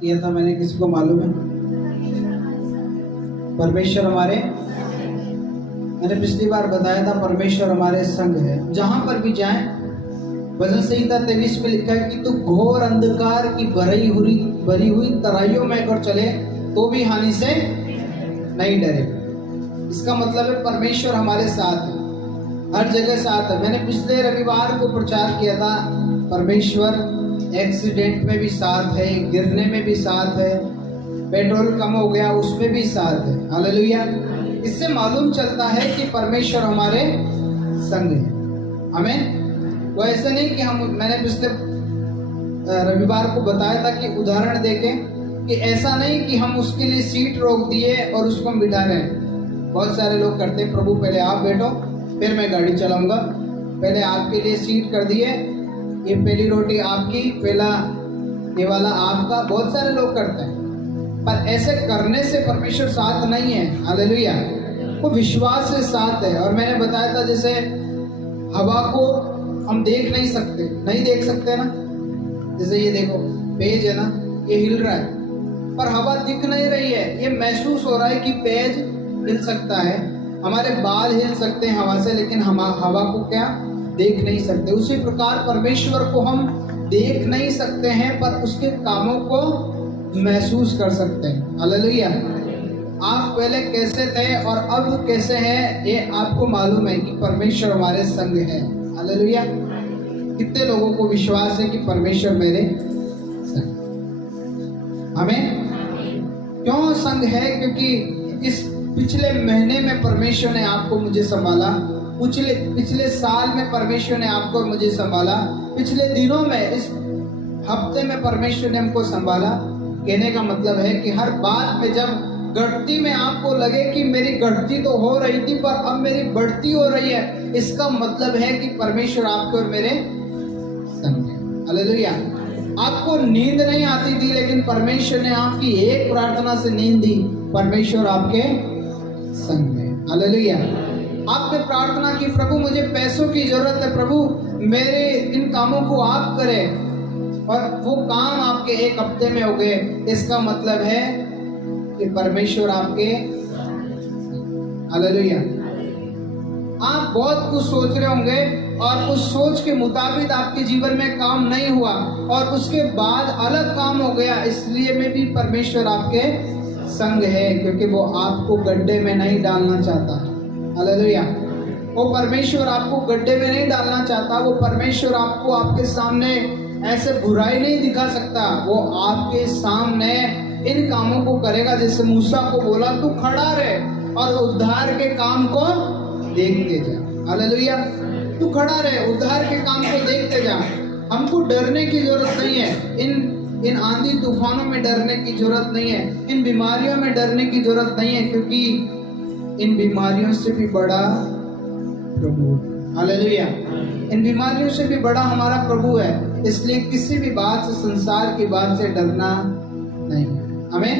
किया था मैंने, किसी को मालूम है? परमेश्वर हमारे, मैंने पिछली बार बताया था परमेश्वर हमारे संग है। जहां पर भी जाएं, भजन संहिता 23 में लिखा है कि तू घोर अंधकार की भरी हुई तराइयों में अगर चले तो भी हानि से नहीं डरे। इसका मतलब है परमेश्वर हमारे साथ है, हर जगह साथ है। मैंने पिछले रविवार को प्रचार किया था, परमेश्वर एक्सीडेंट में भी साथ है, गिरने में भी साथ है, पेट्रोल कम हो गया उसमें भी साथ है। हालेलुया। इससे मालूम चलता है कि परमेश्वर हमारे संग है। आमीन। वो ऐसे नहीं कि मैंने पिछले रविवार को बताया था कि उदाहरण देके कि ऐसा नहीं कि हम उसके लिए सीट रोक दिए और उसको बिठा रहे हैं। बहुत सारे लोग करते हैं, प्रभु पहले आप बैठो फिर मैं गाड़ी चलाऊंगा, पहले आपके लिए सीट कर दिए, ये पहली रोटी आपकी, पहला ये वाला आपका। बहुत सारे लोग करते हैं, पर ऐसे करने से परमेश्वर साथ नहीं है। हालेलुया। वो विश्वास से साथ है। और मैंने बताया था जैसे हवा को हम देख नहीं सकते ना, जैसे ये देखो पेज है ना, ये हिल रहा है पर हवा दिख नहीं रही है, ये महसूस हो रहा है कि पेज हिल सकता है, हमारे बाल हिल सकते हैं हवा से, लेकिन हम हवा को क्या देख नहीं सकते। उसी प्रकार परमेश्वर को हम देख नहीं सकते हैं पर उसके कामों को महसूस कर सकते हैं। हालेलुया। आप पहले कैसे थे और अब कैसे हैं, ये आपको मालूम है कि परमेश्वर हमारे संग है। हालेलुया। कितने लोगों को विश्वास है कि परमेश्वर मेरे संग? हमें क्यों संग है? क्योंकि इस पिछले महीने में परमेश्वर ने आपको मुझे संभाला, पिछले साल में परमेश्वर ने आपको और मुझे संभाला, पिछले दिनों में इस हफ्ते में परमेश्वर ने हमको संभाला। कहने का मतलब है कि हर बात में जब घटती में आपको लगे कि मेरी घटती तो हो रही थी पर अब मेरी बढ़ती हो रही है, इसका मतलब है कि परमेश्वर आपके और मेरे संग है। हालेलुया। आपको नींद नहीं आती थी लेकिन परमेश्वर ने आपकी एक प्रार्थना से नींद दी, परमेश्वर आपके संग है। हालेलुया। आपने प्रार्थना की, प्रभु मुझे पैसों की जरूरत है, प्रभु मेरे इन कामों को आप करें, और वो काम आपके एक हफ्ते में हो गए, इसका मतलब है कि परमेश्वर आपके। हालेलुया। आप बहुत कुछ सोच रहे होंगे और उस सोच के मुताबिक आपके जीवन में काम नहीं हुआ और उसके बाद अलग काम हो गया, इसलिए में भी परमेश्वर आपके संग है, क्योंकि वो आपको गड्ढे में नहीं डालना चाहता। हालेलुया। वो परमेश्वर आपको गड्ढे में नहीं डालना चाहता। वो परमेश्वर आपको आपके सामने ऐसे बुराई नहीं दिखा सकता, वो आपके सामने इन कामों को करेगा। जैसे मूसा को बोला तू खड़ा रहे और उद्धार के काम को देखते जा। हालेलुया। तू खड़ा रहे, उद्धार के काम को देखते जा। हमको डरने की जरूरत नहीं है, इन आंधी तूफानों में डरने की जरूरत नहीं है, इन बीमारियों में डरने की जरूरत नहीं है, क्योंकि इन बीमारियों से भी बड़ा प्रभु। हालेलुया। इन बीमारियों से भी बड़ा हमारा प्रभु है, इसलिए किसी भी बात से, संसार की बात से डरना नहीं। हमें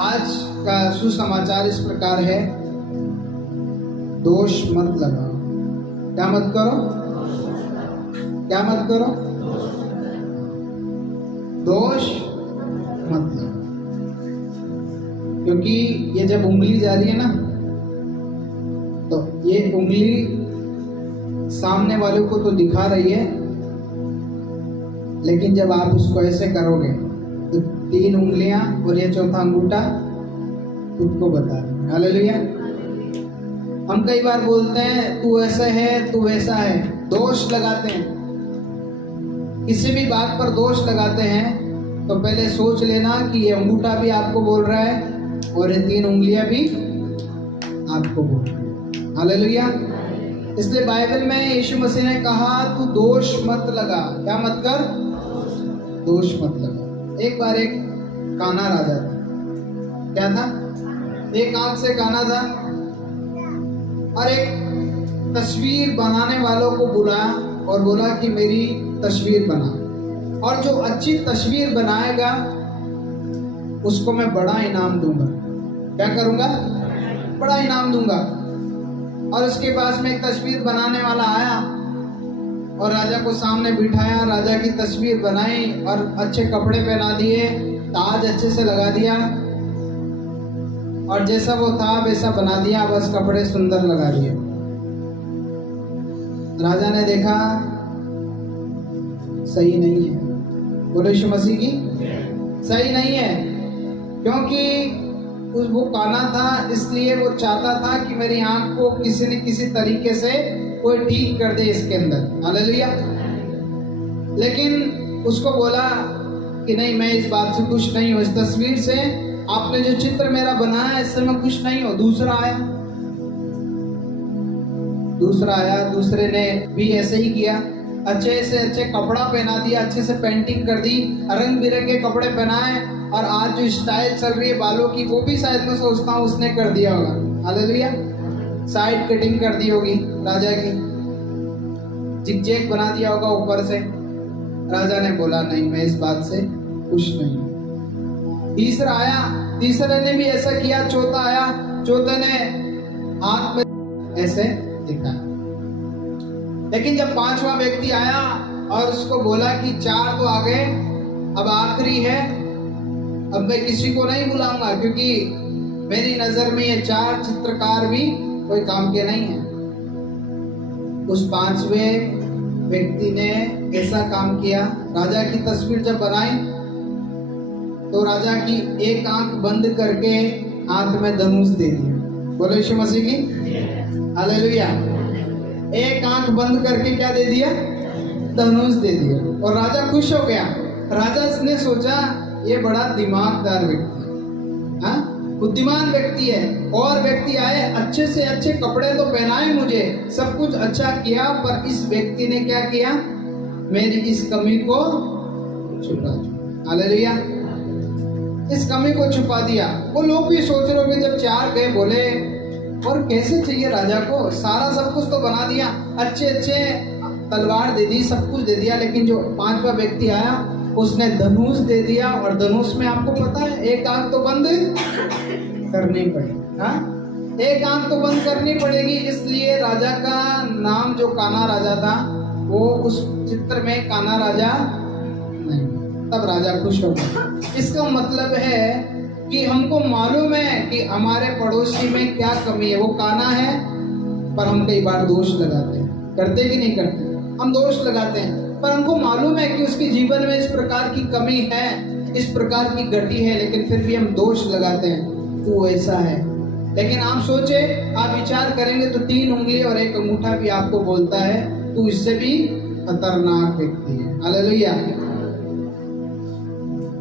आज का सुसमाचार इस प्रकार है, दोष मत लगाओ। क्या मत करो? क्या मत करो? दोष मत लगाओ। क्योंकि ये जब उंगली जा रही है ना, तो ये उंगली सामने वाले को तो दिखा रही है, लेकिन जब आप इसको ऐसे करोगे तो 3 उंगलियां और ये चौथा अंगूठा खुद को बता रहे। हालेलुया। हम कई बार बोलते हैं तू ऐसा है, तू वैसा है, दोष लगाते हैं। किसी भी बात पर दोष लगाते हैं तो पहले सोच लेना कि ये अंगूठा भी आपको बोल रहा है और ये 3 उंगलियां भी आपको बोल रही है। हालेलुया। इसलिए बाइबल में यीशु मसीह ने कहा तू दोष मत लगा। क्या मत कर? दोष मत लगा। एक बार एक काना राजा था। क्या था? एक आंख से काना था और एक तस्वीर बनाने वालों को बुलाया और बोला कि मेरी तस्वीर बना, और जो अच्छी तस्वीर बनाएगा उसको मैं बड़ा इनाम दूंगा। क्या करूंगा? बड़ा इनाम दूंगा। और उसके पास में एक तस्वीर बनाने वाला आया और राजा को सामने बिठाया, राजा की तस्वीर बनाई और अच्छे कपड़े पहना दिए, ताज अच्छे से लगा दिया और जैसा वो था वैसा बना दिया, बस कपड़े सुंदर लगा दिए। राजा ने देखा सही नहीं है, बोलो यीशु मसीह की सही नहीं है, क्योंकि वो काना था, इसलिए वो चाहता था कि मेरी आंख को किसी न किसी तरीके से कोई ठीक कर दे इसके अंदर। हालेलुया। लेकिन उसको बोला कि नहीं, मैं इस बात से खुश नहीं हूँ, इस तस्वीर से, आपने जो चित्र मेरा बनाया इससे मैं खुश नहीं हूँ। दूसरा आया, दूसरे ने भी ऐसे ही किया, अच्छे से अच्छे कपड़ा पहना दिया, अच्छे से पेंटिंग कर दी, रंग बिरंगे कपड़े पहनाए, और आज जो स्टाइल चल रही है बालों की वो भी शायद मैं सोचता हूँ उसने कर दिया होगा। हालेलुया। साइड कटिंग कर दी होगी राजा की, जिगजैग बना दिया होगा ऊपर से। राजा ने बोला नहीं, मैं इस बात से खुश नहीं हूँ। तीसरा आया, तीसरे ने भी ऐसा किया। चौथा आया, चौथे ने हाथ में ऐसे दिखा। लेकिन जब पांचवा व्यक्ति आया और उसको बोला कि 4 तो आ गए, अब आखिरी है, अब मैं किसी को नहीं बुलाऊंगा, क्योंकि मेरी नजर में ये 4 चित्रकार भी कोई काम के नहीं है। उस 5वें व्यक्ति ने ऐसा काम किया, राजा की तस्वीर जब बनाई तो राजा की एक आंख बंद करके हाथ में धनुष दे दिया। बोलो यीशु मसीह की हालेलुया। एक आंख बंद करके क्या दे दिया? धनुष दे दिया, और राजा खुश हो गया। राजा ने सोचा ये बड़ा दिमागदार व्यक्ति है, हाँ बुद्धिमान व्यक्ति है। और व्यक्ति आए, अच्छे से अच्छे कपड़े तो पहनाए, मुझे सब कुछ अच्छा किया, पर इस व्यक्ति ने क्या किया? मेरी इस कमी को छुपा दिया। हालेलुया। इस कमी को छुपा दिया। वो लोग भी सोच रहे होंगे जब 4 गए, बोले और कैसे चाहिए राजा को, सारा सब कुछ तो बना दिया, अच्छे अच्छे तलवार दे दी, सब कुछ दे दिया, लेकिन जो 5वां व्यक्ति आया उसने धनुष दे दिया। और धनुष में आपको पता है एक आंख तो बंद करनी पड़ेगी, हाँ एक आंख तो बंद करनी पड़ेगी। इसलिए राजा का नाम जो काना राजा था, वो उस चित्र में काना राजा नहीं। तब राजा खुश हो गया। इसका मतलब है कि हमको मालूम है कि हमारे पड़ोसी में क्या कमी है। वो काना है, पर हम कई बार दोष लगाते हैं, करते कि नहीं करते? हम दोष लगाते हैं, पर हमको मालूम है कि उसके जीवन में इस प्रकार की कमी है, इस प्रकार की गति है, लेकिन फिर भी हम दोष लगाते हैं, तू ऐसा है। लेकिन आप सोचे, आप विचार करेंगे तो 3 उंगली और 1 अंगूठा भी आपको बोलता है तू इससे भी खतरनाक व्यक्ति है। हालेलुया।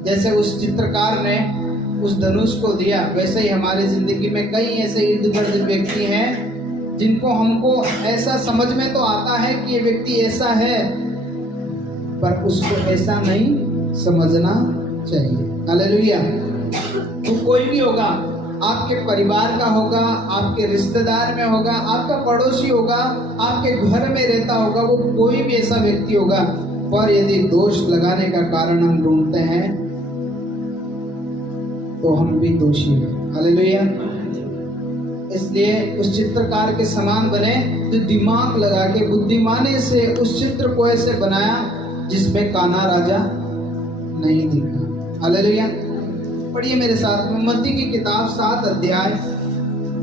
जैसे उस चित्रकार ने उस धनुष को दिया, वैसे ही हमारी जिंदगी में कई ऐसे इर्द गिर्द व्यक्ति हैं जिनको हमको ऐसा समझ में तो आता है कि ये व्यक्ति ऐसा है, पर उसको ऐसा नहीं समझना चाहिए। हालेलुया। तो कोई भी होगा, आपके परिवार का होगा, आपके रिश्तेदार में होगा, आपका पड़ोसी होगा, आपके घर में रहता होगा, वो कोई भी ऐसा व्यक्ति होगा, पर यदि दोष लगाने का कारण हम ढूंढते हैं तो हम भी दोषी हैं। हालेलुया। इसलिए उस चित्रकार के समान बने, तो दिमाग लगा के बुद्धिमानी से उस चित्र को ऐसे बनाया जिसमें काना राजा नहीं दिखा। हालेलुया। पढ़िए मेरे साथ में मत्ती की किताब 7 अध्याय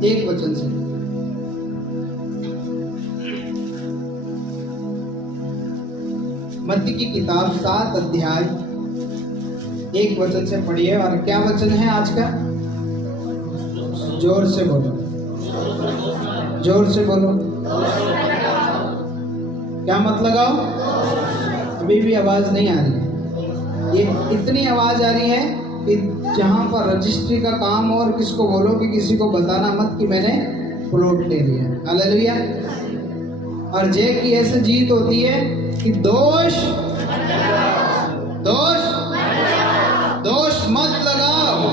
1 वचन से। मत्ती की किताब 7 अध्याय 1 वचन से पढ़िए। और क्या वचन है आज का? जोर से बोलो, जोर से बोलो। क्या मत लगाओ? अभी भी आवाज नहीं आ रही है। ये इतनी आवाज आ रही है कि जहां पर रजिस्ट्री का काम हो और किसको बोलो कि किसी को बताना मत कि मैंने प्लॉट ले लिया। हालेलुया। और जय की ऐसे जीत होती है कि दोष मत लगाओ।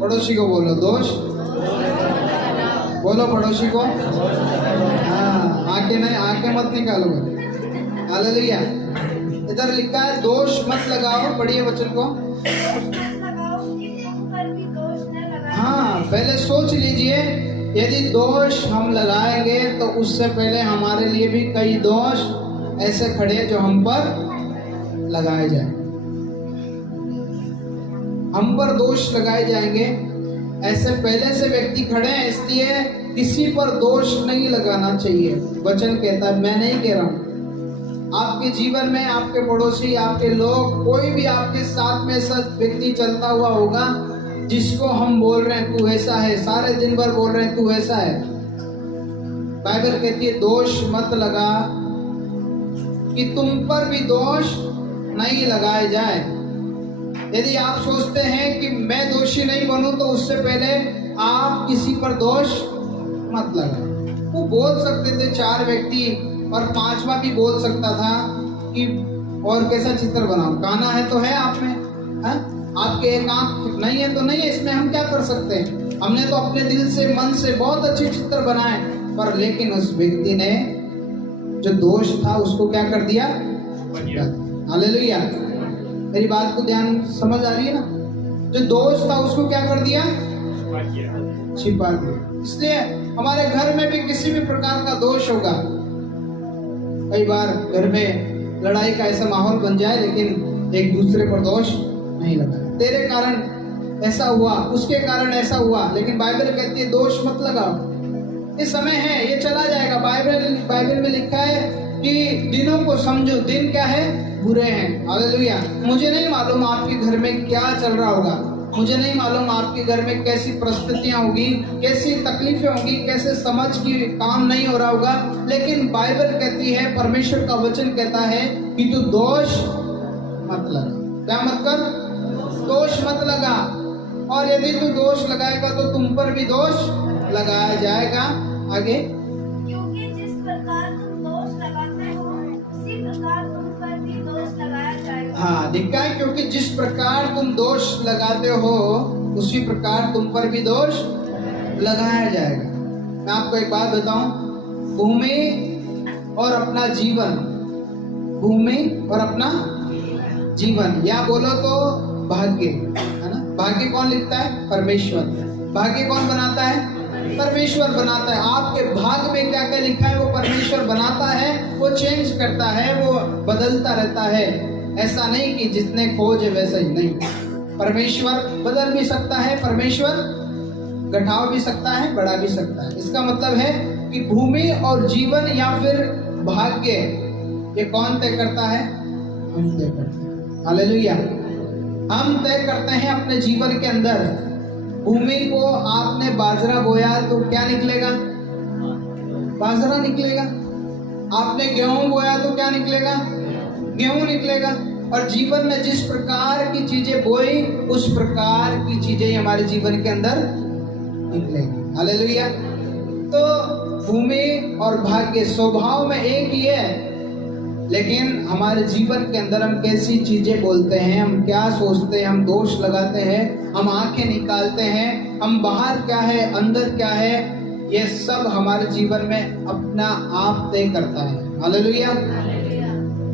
पड़ोसी को बोलो दोष, बोलो पड़ोसी को। हाँ, आंखें मत निकालो। हालेलुया। इधर लिखा है दोष मत लगाओ। पढ़िए वचन को। हाँ, पहले सोच लीजिए, यदि दोष हम लगाएंगे तो उससे पहले हमारे लिए भी कई दोष ऐसे खड़े जो हम पर लगाए जाए, हम पर दोष लगाए जाएंगे, ऐसे पहले से व्यक्ति खड़े हैं, इसलिए किसी पर दोष नहीं लगाना चाहिए। वचन कहता है, मैं नहीं कह रहा हूं, आपके जीवन में आपके पड़ोसी, आपके लोग, कोई भी आपके साथ में ऐसा व्यक्ति चलता हुआ होगा जिसको हम बोल रहे हैं तू ऐसा है, सारे दिन भर बोल रहे हैं तू ऐसा है। बाइबल कहती है दोष मत लगा कि तुम पर भी दोष नहीं लगाए जाए। यदि आप सोचते हैं कि मैं दोषी नहीं बनूं तो उससे पहले आप किसी पर दोष मत लगाए। वो बोल सकते थे 4 व्यक्ति और 5वां भी बोल सकता था कि और कैसा चित्र बनाऊं, काना है तो है आप में, है? आपके एक आंख नहीं है तो नहीं है, इसमें हम क्या कर सकते हैं? हमने तो अपने दिल से, मन से बहुत अच्छे चित्र बनाए, पर लेकिन उस व्यक्ति ने जो दोष था उसको क्या कर दिया? हालेलुया। मेरी बात को ध्यान समझ आ रही है ना? जो दोष था उसको क्या कर दिया? छिपा दिया। इसलिए हमारे घर में भी किसी भी प्रकार का दोष होगा, कई बार घर में लड़ाई का ऐसा माहौल बन जाए, लेकिन एक दूसरे पर दोष नहीं लगाए। तेरे कारण ऐसा हुआ, उसके कारण ऐसा हुआ, लेकिन बाइबल कहती है दोष मत लगाओ। ये समय है, ये चला जाएगा। बाइबल में लिखा है कि दिनों को समझो, दिन क्या है? बुरे हैं। हालेलुया। मुझे नहीं मालूम आपके घर में क्या चल रहा होगा, मुझे नहीं मालूम आपके घर में कैसी परिस्थितियां होगी, कैसी तकलीफें होंगी, कैसे समझ की काम नहीं हो रहा होगा, लेकिन बाइबल कहती है, परमेश्वर का वचन कहता है कि तू दोष मत लगा। क्या मत कर? दोष मत लगा। और यदि तू दोष लगाएगा तो तुम पर भी दोष लगाया जाएगा। आगे, क्योंकि जिस प्रकार तुम दोष लगाते हो उसी प्रकार तुम पर भी दोष लगाया जाएगा। हाँ, दिखा है, क्योंकि जिस प्रकार तुम दोष लगाते हो उसी प्रकार तुम पर भी दोष लगाया जाएगा। मैं आपको एक बात बताऊं, भूमि और अपना जीवन, भूमि और अपना जीवन, या बोलो तो भाग्य, है ना? भाग्य कौन लिखता है? परमेश्वर। भाग्य कौन बनाता है? परमेश्वर बनाता है। आपके भाग्य में क्या क्या लिखा है वो परमेश्वर बनाता है, वो चेंज करता है, वो बदलता रहता है। ऐसा नहीं कि जितने खोज है वैसा ही नहीं। परमेश्वर बदल भी सकता है, परमेश्वर घटाव भी सकता है, बढ़ा भी सकता है। इसका मतलब है कि भूमि और जीवन या फिर भाग्य, ये कौन तय करता है? हम तय करते हैं। हालेलुया। हम तय करते हैं अपने जीवन के अंदर। भूमि को आपने बाजरा बोया तो क्या निकलेगा? बाजरा निकलेगा। आपने गेहूं बोया तो क्या निकलेगा? गेहूं निकलेगा। और जीवन में जिस प्रकार की चीजें बोई उस प्रकार की चीजें हमारे जीवन के अंदर निकलेगी। हालेलुया। तो भूमि और भाग्य स्वभाव में एक ही है, लेकिन हमारे जीवन के अंदर हम कैसी चीजें बोलते हैं, हम क्या सोचते हैं, हम दोष लगाते हैं, हम आंखें निकालते हैं, हम बाहर क्या है, अंदर क्या है, ये सब हमारे जीवन में अपना आप तय करता है। हालेलुया।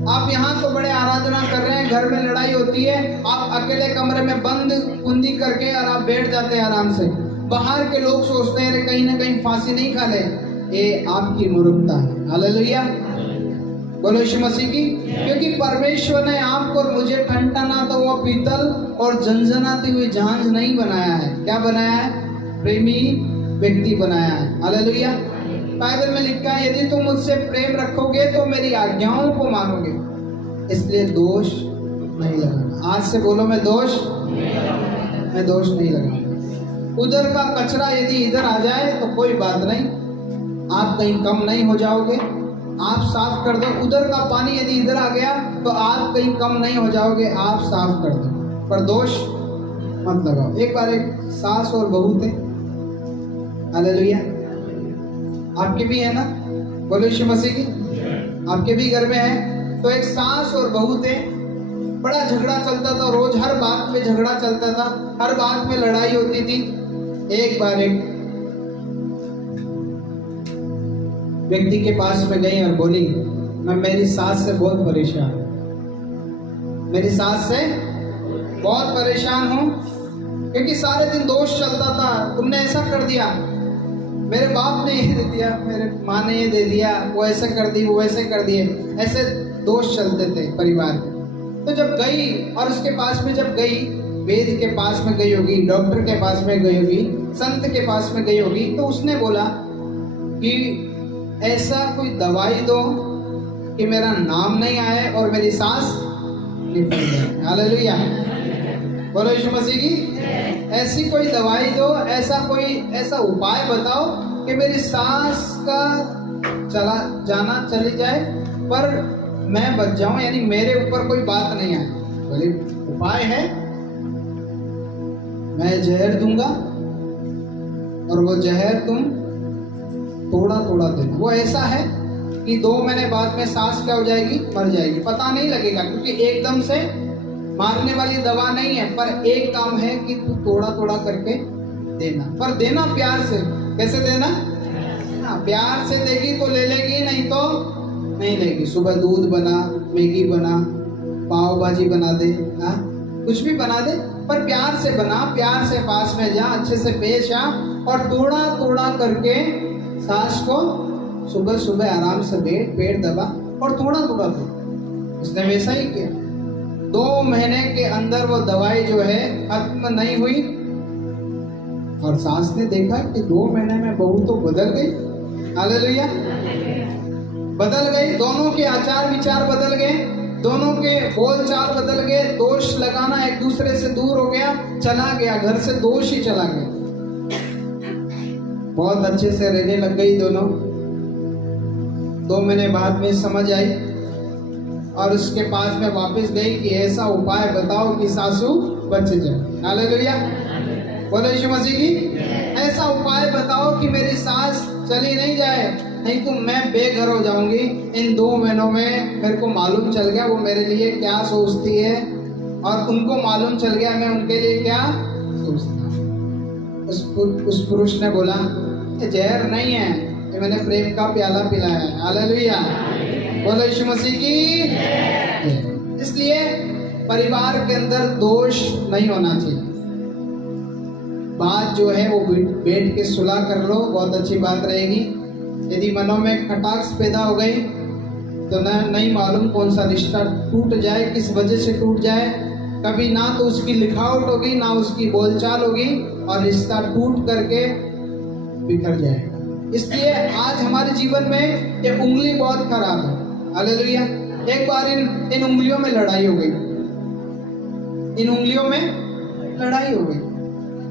आप यहाँ तो बड़े आराधना कर रहे हैं, घर में लड़ाई होती है, आप अकेले कमरे में बंद कुंडी करके और आप बैठ जाते हैं आराम से। बाहर के लोग सोचते हैं कहीं ना कहीं फांसी नहीं खा ले, ये आपकी मूर्खता है। हालेलुया। बोलो यीशु मसीह की। क्योंकि परमेश्वर ने आपको और मुझे ठनठनाता हुआ पीतल और झनझनाती हुई झांझ नहीं बनाया है। क्या बनाया है? प्रेमी व्यक्ति बनाया है। हालेलुया। बाइबल में लिखा है, यदि तुम मुझसे प्रेम रखोगे तो मेरी आज्ञाओं को मानोगे। इसलिए दोष नहीं लगाना। आज से बोलो, मैं दोष नहीं लगाऊंगा। उधर का कचरा यदि इधर आ जाए तो कोई बात नहीं, आप कहीं कम नहीं हो जाओगे, आप साफ कर दो। उधर का पानी यदि इधर आ गया तो आप कहीं कम नहीं हो जाओगे, आप साफ कर दो, पर दोष मत लगाओ। एक बार एक सास और बहू थे। हालेलुया। आपके भी है ना? बोलो यीशु मसीह की। आपके भी घर में है। तो एक सास और बहू थे, बड़ा झगड़ा चलता था, रोज हर बात पे झगड़ा चलता था, हर बात में लड़ाई होती थी। एक बार एक व्यक्ति के पास में गई और बोली, मैं मेरी सास से बहुत परेशान हूं, मेरी सास से बहुत परेशान हूं, क्योंकि सारे दिन दोष चलता था, तुमने ऐसा कर दिया, मेरे बाप ने ये दे दिया, मेरे माँ ने ये दे दिया, वो ऐसे कर दी, वो ऐसे कर दिए, ऐसे दोष चलते थे परिवार में। तो जब गई और उसके पास में जब गई, वेद के पास में गई होगी, डॉक्टर के पास में गई होगी, संत के पास में गई होगी, तो उसने बोला कि ऐसा कोई दवाई दो कि मेरा नाम नहीं आए और मेरी सांस निकल जाए। हालेलुया, बोलो यीशु मसीह की। ऐसी कोई दवाई दो, ऐसा उपाय बताओ कि मेरी सांस का चली जाए पर मैं बच जाऊं, यानी मेरे ऊपर कोई बात नहीं आए। बोले उपाय है, मैं जहर दूंगा और वो जहर तुम थोड़ा थोड़ा देना। वो ऐसा है कि 2 महीने बाद में सांस क्या हो जाएगी, मर जाएगी, पता नहीं लगेगा, क्योंकि एकदम से मारने वाली दवा नहीं है। पर एक काम है कि तू थोड़ा थोड़ा करके देना, पर देना प्यार से। कैसे देना? हाँ, प्यार से देगी तो ले लेगी, नहीं तो नहीं लेगी। सुबह दूध बना, मैगी बना, पाव भाजी बना दे, हाँ कुछ भी बना दे, पर प्यार से बना, प्यार से पास में जा, अच्छे से पेश आ और थोड़ा थोड़ा करके सांस को सुबह सुबह आराम से पेट दबा और थोड़ा थोड़ा दे। उसने वैसा ही किया। 2 महीने के अंदर वो दवाई जो है खत्म नहीं हुई और सास ने देखा कि 2 महीने में बहू तो बदल गई। हालेलुया, बदल गई। दोनों के आचार विचार बदल गए, दोनों के बोल चाल बदल गए, दोष लगाना एक दूसरे से दूर हो गया, चला गया, घर से दोष ही चला गया। बहुत अच्छे से रहने लग गई दोनों। 2 महीने बाद में समझ आई और उसके पास में वापस गई कि ऐसा उपाय बताओ कि सासू बच जाए। हालेलुया, बोलो यीशु मसीह की। ऐसा उपाय बताओ कि मेरी सास चली नहीं जाए, नहीं तो मैं बेघर हो जाऊंगी। इन 2 महीनों में मेरे को मालूम चल गया वो मेरे लिए क्या सोचती है और उनको मालूम चल गया मैं उनके लिए क्या सोचता हूँ। उस पुरुष ने बोला ये जहर नहीं है, ये मैंने प्रेम का प्याला पिलाया है। हालेलुया, बोलो यीशु मसीह की। इसलिए परिवार के अंदर दोष नहीं होना चाहिए। बात जो है वो बैठ के सुलह कर लो, बहुत अच्छी बात रहेगी। यदि मनों में खटाक्स पैदा हो गई तो नहीं मालूम कौन सा रिश्ता टूट जाए, किस वजह से टूट जाए। कभी ना तो उसकी लिखावट होगी, ना उसकी बोलचाल होगी और रिश्ता टूट करके बिखर जाएगा। इसलिए आज हमारे जीवन में ये उंगली बहुत खराब है। हालेलुया, एक बार इन उंगलियों में लड़ाई हो गई, इन उंगलियों में लड़ाई हो गई।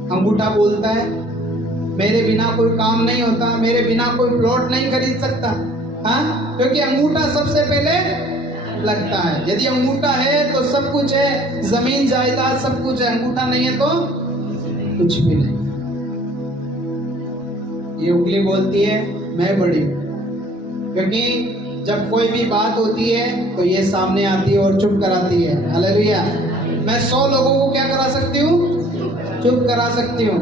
अंगूठा बोलता है मेरे बिना कोई काम नहीं होता, मेरे बिना कोई प्लॉट नहीं खरीद सकता, हाँ, क्योंकि अंगूठा सबसे पहले लगता है। यदि अंगूठा है तो सब कुछ है, जमीन जायदाद सब कुछ है, अंगूठा नहीं है तो कुछ भी नहीं। ये उंगली बोलती है मैं बड़ी हूं, क्योंकि जब कोई भी बात होती है तो ये सामने आती है और चुप कराती है। हालेलुया, मैं 100 लोगों को क्या करा सकती हूँ, चुप करा सकती हूँ।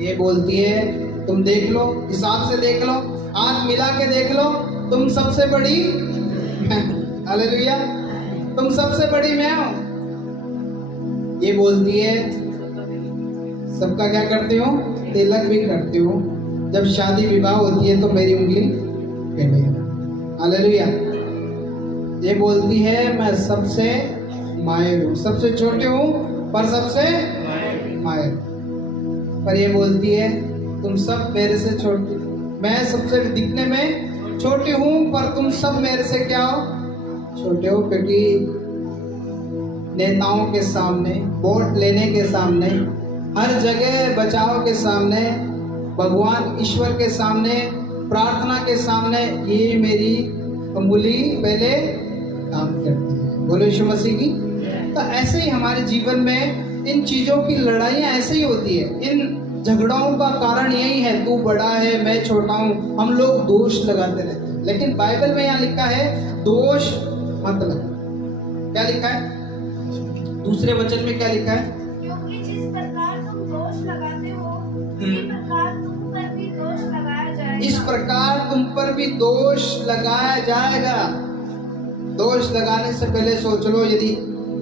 ये बोलती है तुम देख लो, हिसाब से देख लो, आंख मिला के देख लो, तुम सबसे बड़ी हालेलुया, तुम सबसे बड़ी मैं हूं। ये बोलती है सबका क्या करती हूँ, तिलक भी करती हूँ, जब शादी विवाह होती है तो मेरी उंगली पहले। हालेलुया, ये बोलती है मैं सबसे माहिर हूँ, सबसे छोटी हूँ पर सबसे माहिर। पर ये बोलती है तुम सब मेरे से छोटी, मैं सबसे दिखने में छोटी हूँ पर तुम सब मेरे से क्या हो, छोटे हो। क्योंकि नेताओं के सामने, वोट लेने के सामने, हर जगह बचाव के सामने, भगवान ईश्वर के सामने, प्रार्थना के सामने ये मेरी उंगली पहले काम करती है। बोलो यीशु मसीह की। तो ऐसे ही हमारे जीवन में इन चीजों की लड़ाइयाँ ऐसे ही होती है। इन झगड़ों का कारण यही है, तू बड़ा है मैं छोटा हूँ, हम लोग दोष लगाते रहते हैं। लेकिन बाइबल में यहाँ लिखा है दोष मत लगा। क्या लिखा है दूसरे वचन में, क्या लिखा है, क्योंकि जिस प्रकार तुम दोष लगाते हो उसी प्रकार तुम पर भी दोष लगाया जाएगा। इस प्रकार तुम पर भी दोष लगाया जाएगा। दोष लगाने से पहले सोच लो, यदि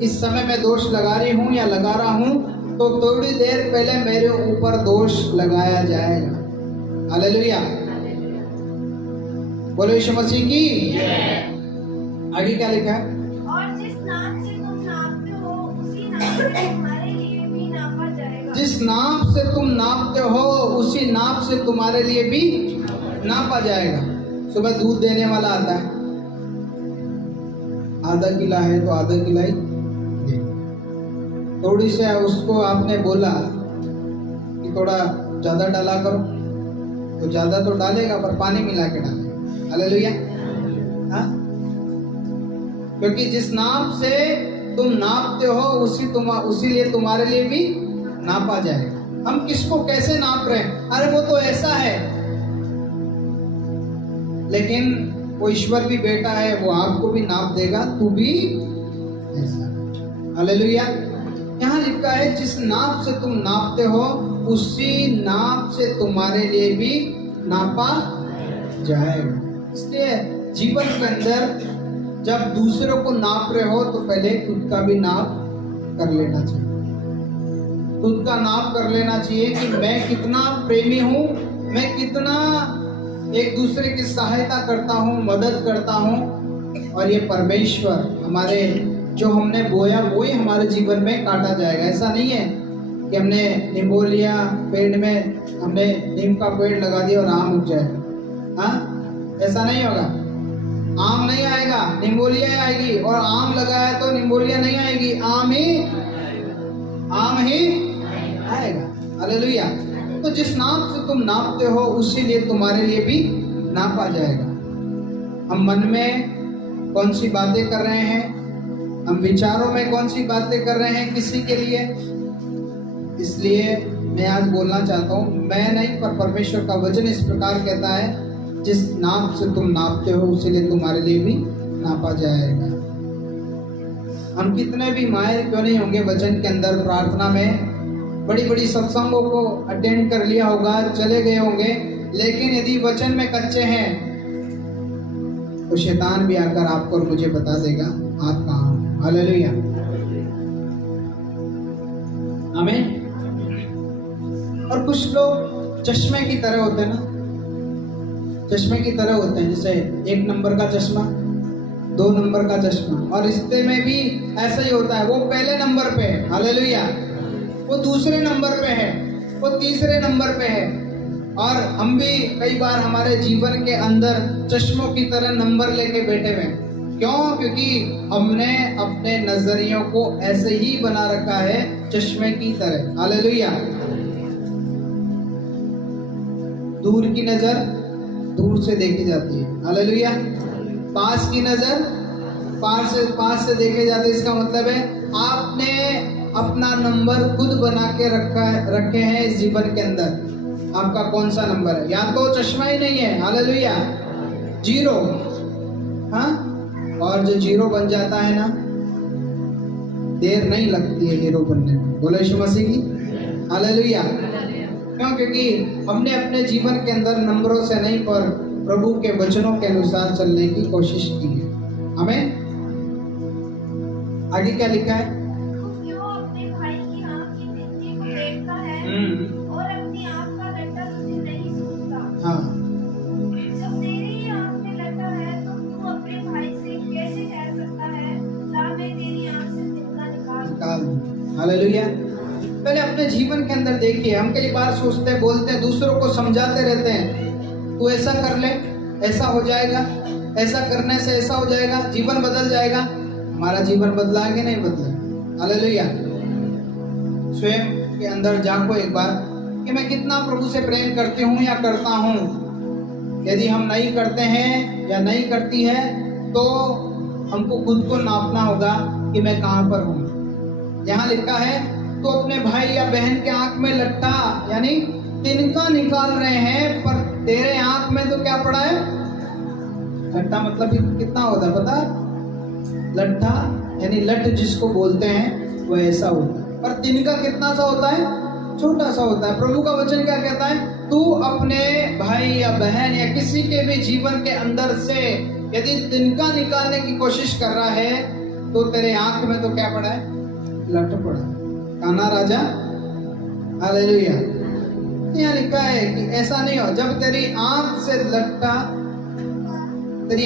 इस समय मैं दोष लगा रही हूँ या लगा रहा हूँ तो थोड़ी देर पहले मेरे ऊपर दोष लगाया जाएगा। हालेलुया, बोलो यीशु मसीह की। आगे क्या लिखा है? और जिस नाप से तुम नापते हो उसी नाप से तुम्हारे लिए भी नापा जाएगा। जिस नाप से तुम नापते हो उसी नाप से तुम्हारे लिए भी नापा जाएगा। सुबह दूध देने वाला आता है, आधा किला है तो आधा किला ही दे। थोड़ी से उसको आपने बोला कि थोड़ा ज्यादा डाला करो, तो ज्यादा तो डालेगा पर पानी मिला के डालेगा। हालेलुया। हाँ, क्योंकि जिस नाप से तुम नापते हो उसी लिए तुम्हारे लिए भी नापा जाएगा। हम किसको कैसे नाप रहे हैं? अरे वो तो ऐसा है, लेकिन वो ईश्वर भी बेटा है, वो आपको भी नाप देगा, तू भी ऐसा। हालेलुया। यहाँ लिखा है जिस नाप से तुम नापते हो उसी नाप से तुम्हारे लिए भी नापा जाएगा। इसलिए जीवन के अंदर जब दूसरों को नाप रहे हो तो पहले खुद का भी नाप कर लेना चाहिए। खुद का नाप कर लेना चाहिए कि मैं कितना प्रेमी हूँ, मैं कितना एक दूसरे की सहायता करता हूँ, मदद करता हूँ। और ये परमेश्वर हमारे जो हमने बोया वही हमारे जीवन में काटा जाएगा। ऐसा नहीं है कि हमने निम्बोलिया पेड़ में हमने नीम का पेड़ लगा दिया और आम उग जाएगा। हाँ, ऐसा नहीं होगा। आम नहीं आएगा, निम्बोलिया आएगी। और आम लगाया तो निम्बोलिया नहीं आएगी, आम ही आएगा। हालेलुया। तो जिस नाप से तुम नापते हो उसी लिए तुम्हारे लिए भी नापा जाएगा। हम मन में कौन सी बातें कर रहे हैं, हम विचारों में कौन सी बातें कर रहे हैं किसी के लिए। इसलिए मैं आज बोलना चाहता हूँ, मैं नहीं पर परमेश्वर का वचन इस प्रकार कहता है, जिस नाप से तुम नापते हो उसी लिए तुम्हारे लिए भी नापा जाएगा। हम कितने भी माहिर क्यों नहीं होंगे वचन के अंदर, प्रार्थना में बड़ी बड़ी सत्संगों को अटेंड कर लिया होगा, चले गए होंगे, लेकिन यदि वचन में कच्चे हैं तो शैतान भी आकर आपको और मुझे बता देगा आप कहाँ हो। हालेलुया, आमीन। और कुछ लोग चश्मे की तरह होते हैं ना, चश्मे की तरह होते हैं, जैसे 1 नंबर का चश्मा, 2 नंबर का चश्मा। और रिश्ते में भी ऐसा ही होता है, वो पहले नंबर पे है, हालेलुया, वो दूसरे नंबर पे है, वो तीसरे नंबर पे है। और हम भी कई बार हमारे जीवन के अंदर चश्मों की तरह नंबर लेके बैठे हुए हैं। क्यों? क्योंकि हमने अपने नजरियों को ऐसे ही बना रखा है, चश्मे की तरह। हालेलुया। दूर की नजर दूर से देखी जाती है, हालेलुया। पास की नजर पास से देखे जाते। इसका मतलब है आपने अपना नंबर खुद बना के रखे हैं इस जीवन के अंदर। आपका कौन सा नंबर है? या तो चश्मा ही नहीं है, हालेलुया, 0। हाँ, और जो 0 बन जाता है ना, देर नहीं लगती है हीरो बनने में। बोलो यीशु मसीह की, हालेलुया। क्यों? क्योंकि हमने अपने जीवन के अंदर नंबरों से नहीं पर प्रभु के वचनों के अनुसार चलने की कोशिश की है। हमें आगे क्या लिखा है? तू क्यों अपने भाई की आँख की बिंदी को देखता है और अपनी आँख का लट्टा तुझे नहीं सूझता? हाँ, जब तेरी ही आँख में लट्टा है तो तू अपने भाई से कैसे कह सकता है, ला मैं तेरी आँख से तिनका निकाल। हालेलुया। पहले अपने जीवन के अंदर देखिए। हम कई बार सोचते बोलते हैं, दूसरों को समझाते रहते हैं, तू ऐसा कर ले, ऐसा हो जाएगा, ऐसा करने से ऐसा हो जाएगा, जीवन बदल जाएगा। हमारा जीवन बदला है कि नहीं बदला? हालेलुया। स्वयं के अंदर झांको एक बार कि मैं कितना प्रभु से प्रेम करती हूँ या करता हूँ। यदि हम नहीं करते हैं या नहीं करती है तो हमको खुद को नापना होगा कि मैं कहाँ पर हूँ। यहाँ लिखा है, तो अपने भाई या बहन के आंख में लट्टा यानी तिनका निकाल रहे हैं, पर तेरे आंख में तो क्या पड़ा है? लट्टा मतलब कितना होता है पता? लट्ठा यानी लट जिसको बोलते हैं वो ऐसा होता है, पर तिनका कितना सा होता है? छोटा सा होता है। प्रभु का वचन क्या कहता है? तू अपने भाई या बहन या किसी के भी जीवन के अंदर से यदि तिनका निकालने की कोशिश कर रहा है तो तेरे आंख में तो क्या पड़ा है? लट पड़ा है। काना राजा हालेलुया। यहाँ लिखा है कि ऐसा नहीं हो, जब तेरी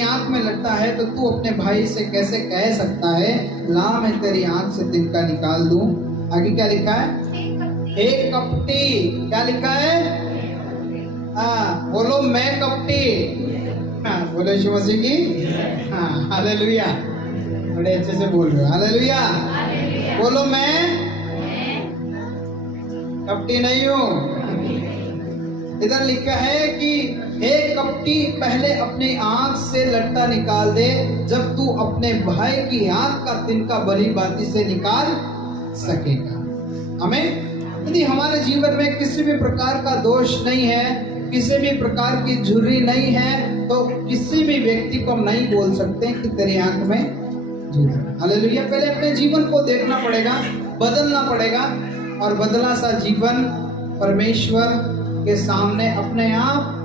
आंख में लट्टा है तो तू अपने भाई से कैसे कह सकता है ला मैं तेरी आंख से तिनका निकाल दूं। आगे क्या लिखा है? हे कपटी। क्या लिखा है? बोलो मैं कपटी। बोलो यीशु मसीह की। हालेलुया। बड़े अच्छे से बोल रहे हो। हालेलुया। बोलो मैं कपटी नहीं हूं। इधर लिखा है कि हे कपटी, पहले अपनी आंख से लट्टा निकाल दे जब तू अपने भाई की आंख का तिनका भली बाती से निकाल सकेगा। आमीन। यदि हमारे जीवन में किसी भी प्रकार का दोष नहीं है, किसी भी प्रकार की झुर्री नहीं है, तो किसी भी व्यक्ति को हम नहीं बोल सकते कि तेरी आंख में झुर्री। हालेलुया। पहले अपने जीवन को देखना पड़ेगा, बदलना पड़ेगा, और बदला सा जीवन परमेश्वर के सामने अपने आप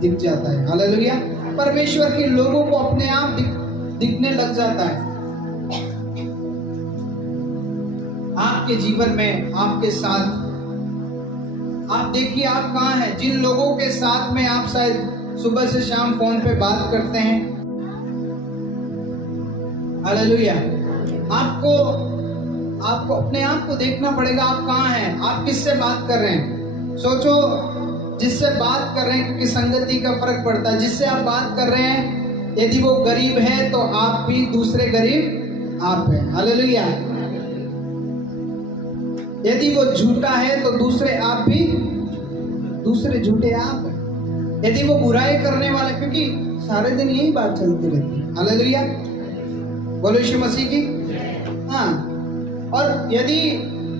दिख जाता है। हालेलुया। परमेश्वर के लोगों को अपने आप दिखने लग जाता है। आपके जीवन में, आपके साथ, आप देखिए आप कहाँ हैं। जिन लोगों के साथ में आप शायद सुबह से शाम फोन पे बात करते हैं, हालेलुया, आपको अपने आप को देखना पड़ेगा। आप कहाँ हैं, आप किससे बात कर रहे हैं। सोचो, जिससे बात कर रहे हैं, क्योंकि संगति का फर्क पड़ता है। जिससे आप बात कर रहे हैं, यदि वो गरीब है तो आप भी दूसरे गरीब आप हैं। हालेलुया। यदि वो झूठा है तो दूसरे आप भी दूसरे झूठे आप हैं। यदि वो बुराई करने वाला, क्योंकि सारे दिन यही बात चलती रहती है। हालेलुया। बोलो यीशु मसीह की। और यदि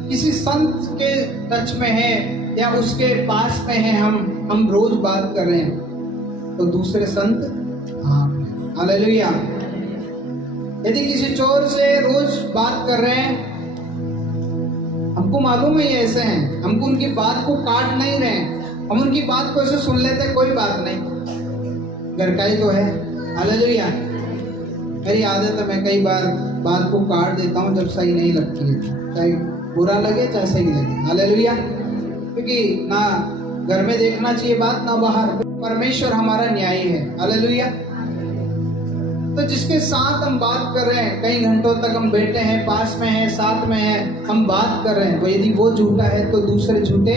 किसी संत के टच में है या उसके पास में है, हम रोज बात कर रहे हैं, तो दूसरे संत आप हैं। हालेलुया। यदि किसी चोर से रोज बात कर रहे हैं, हमको मालूम है ये ऐसे हैं, हमको उनकी बात को काट नहीं रहे हैं, हम उनकी बात को ऐसे सुन लेते, कोई बात नहीं, घर का ही तो है। हालेलुया। मेरी आदत है, मैं कई बार बात को काट देता हूँ जब सही नहीं लगती है, चाहे बुरा लगे चाहे सही लगे। हालेलुया। क्योंकि ना घर में देखना चाहिए बात, ना बाहर। परमेश्वर हमारा न्यायी है। हालेलुया। तो जिसके साथ हम बात कर रहे हैं, कई घंटों तक हम बैठे हैं, पास में हैं, साथ में हैं, हम बात कर रहे हैं, वो यदि वो झूठा है तो दूसरे झूठे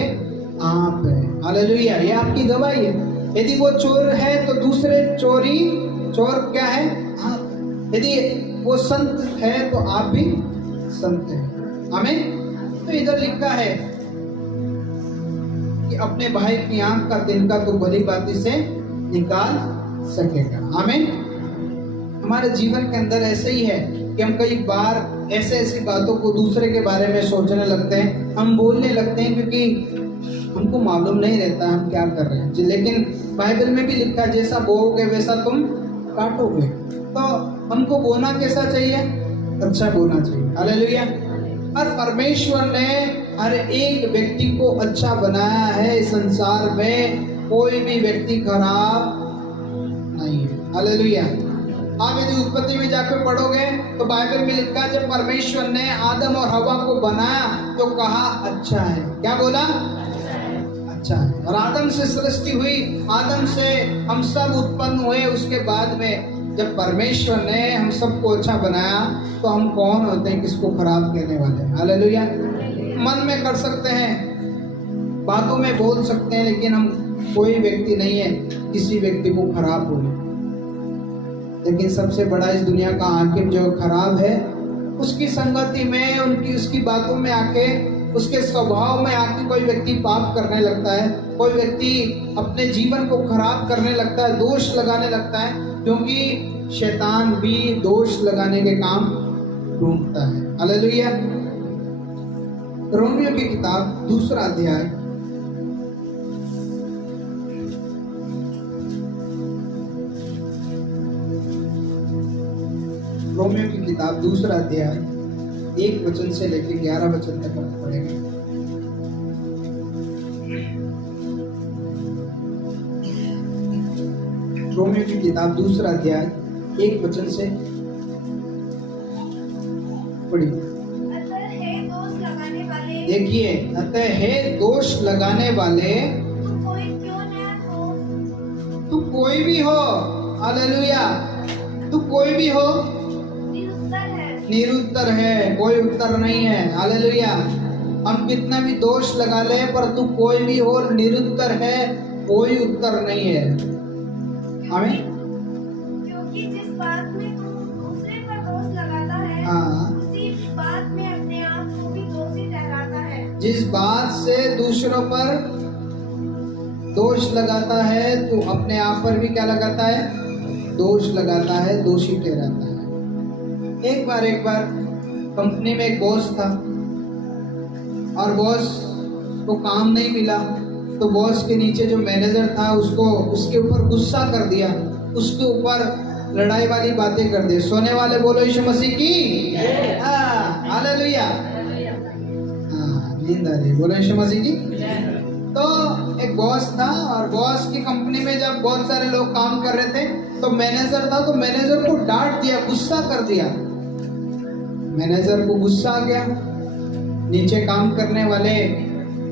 आप हैं। हालेलुया। ये आपकी गवाही है। यदि वो चोर है तो दूसरे चोर क्या है? आप। यदि वो संत है तो आप भी संत हैं। आमीन। तो इधर लिखा है कि अपने भाई की आंख का तिनका तो भली बाती से निकाल सकेगा। आमीन। हमारे जीवन के अंदर ऐसे ही है कि हम कई बार ऐसी बातों को दूसरे के बारे में सोचने लगते हैं, हम बोलने लगते हैं, क्योंकि हमको मालूम नहीं रहता हम क्या कर रहे हैं। लेकिन बाइबल में भी लिखा है, जैसा बोओगे वैसा तुम काटोगे। तो हमको बोना कैसा चाहिए? अच्छा बोना चाहिए। हालेलुया। और परमेश्वर ने हर एक व्यक्ति को अच्छा बनाया है। इस संसार में कोई भी व्यक्ति खराब नहीं है। हालेलुया। आप यदि उत्पत्ति में जाकर पढ़ोगे तो बाइबल में लिखा है, जब परमेश्वर ने आदम और हवा को बनाया तो कहा अच्छा है। क्या बोला? अच्छा है। और आदम से सृष्टि हुई, आदम से हम सब उत्पन्न हुए। उसके बाद में जब परमेश्वर ने हम सबको अच्छा बनाया तो हम कौन होते हैं किसको खराब कहने वाले? हालेलुया। मन में कर सकते हैं, बातों में बोल सकते हैं, लेकिन हम कोई व्यक्ति नहीं है किसी व्यक्ति को खराब बोले। लेकिन सबसे बड़ा इस दुनिया का हाकिम जो खराब है, उसकी संगति में, उसकी बातों में आके, उसके स्वभाव में आके कोई व्यक्ति पाप करने लगता है, कोई व्यक्ति अपने जीवन को खराब करने लगता है, दोष लगाने लगता है, क्योंकि शैतान भी दोष लगाने के काम ढूंढता है। हालेलुया। रोमियो की किताब 2 अध्याय, रोमियो की किताब 2 अध्याय 1 वचन से लेकर 11 वचन तक हम पढ़ेंगे। रोमियो की किताब 2 अध्याय 1 वचन से पढ़िए। अतः हे दोष लगाने वाले, देखिए, अतः हे दोष लगाने वाले, तू कोई क्यों न हो, तू कोई भी हो, हालेलुया, तू कोई भी हो, निरुत्तर है, कोई उत्तर नहीं है, हालेलुया। हम कितना भी दोष लगा ले, पर तू कोई भी हो, निरुत्तर है, कोई उत्तर नहीं है। आमीन। क्योंकि जिस बात में तू दूसरे पर दोष लगाता है, हाँ, उसी बात में अपने आप को भी दोषी ठहराता है। जिस बात से दूसरों पर दोष लगाता है, तू अपने आप पर भी क्या लगाता है? दोष लगाता है, दोषी ठहराता है। एक बार कंपनी में एक बॉस था और बॉस को काम नहीं मिला, तो बॉस के नीचे जो मैनेजर था उसको उसके ऊपर गुस्सा कर दिया, उसके ऊपर लड़ाई वाली बातें कर दी। सोने वाले बोलो यीशु मसीह की हालेलुया। नींद आ रही, बोलो यीशु मसीह की। तो एक बॉस था और बॉस की कंपनी में जब बहुत सारे लोग काम कर रहे थे, तो मैनेजर था, तो मैनेजर को डांट दिया, गुस्सा कर दिया। मैनेजर को गुस्सा आ गया। नीचे काम करने वाले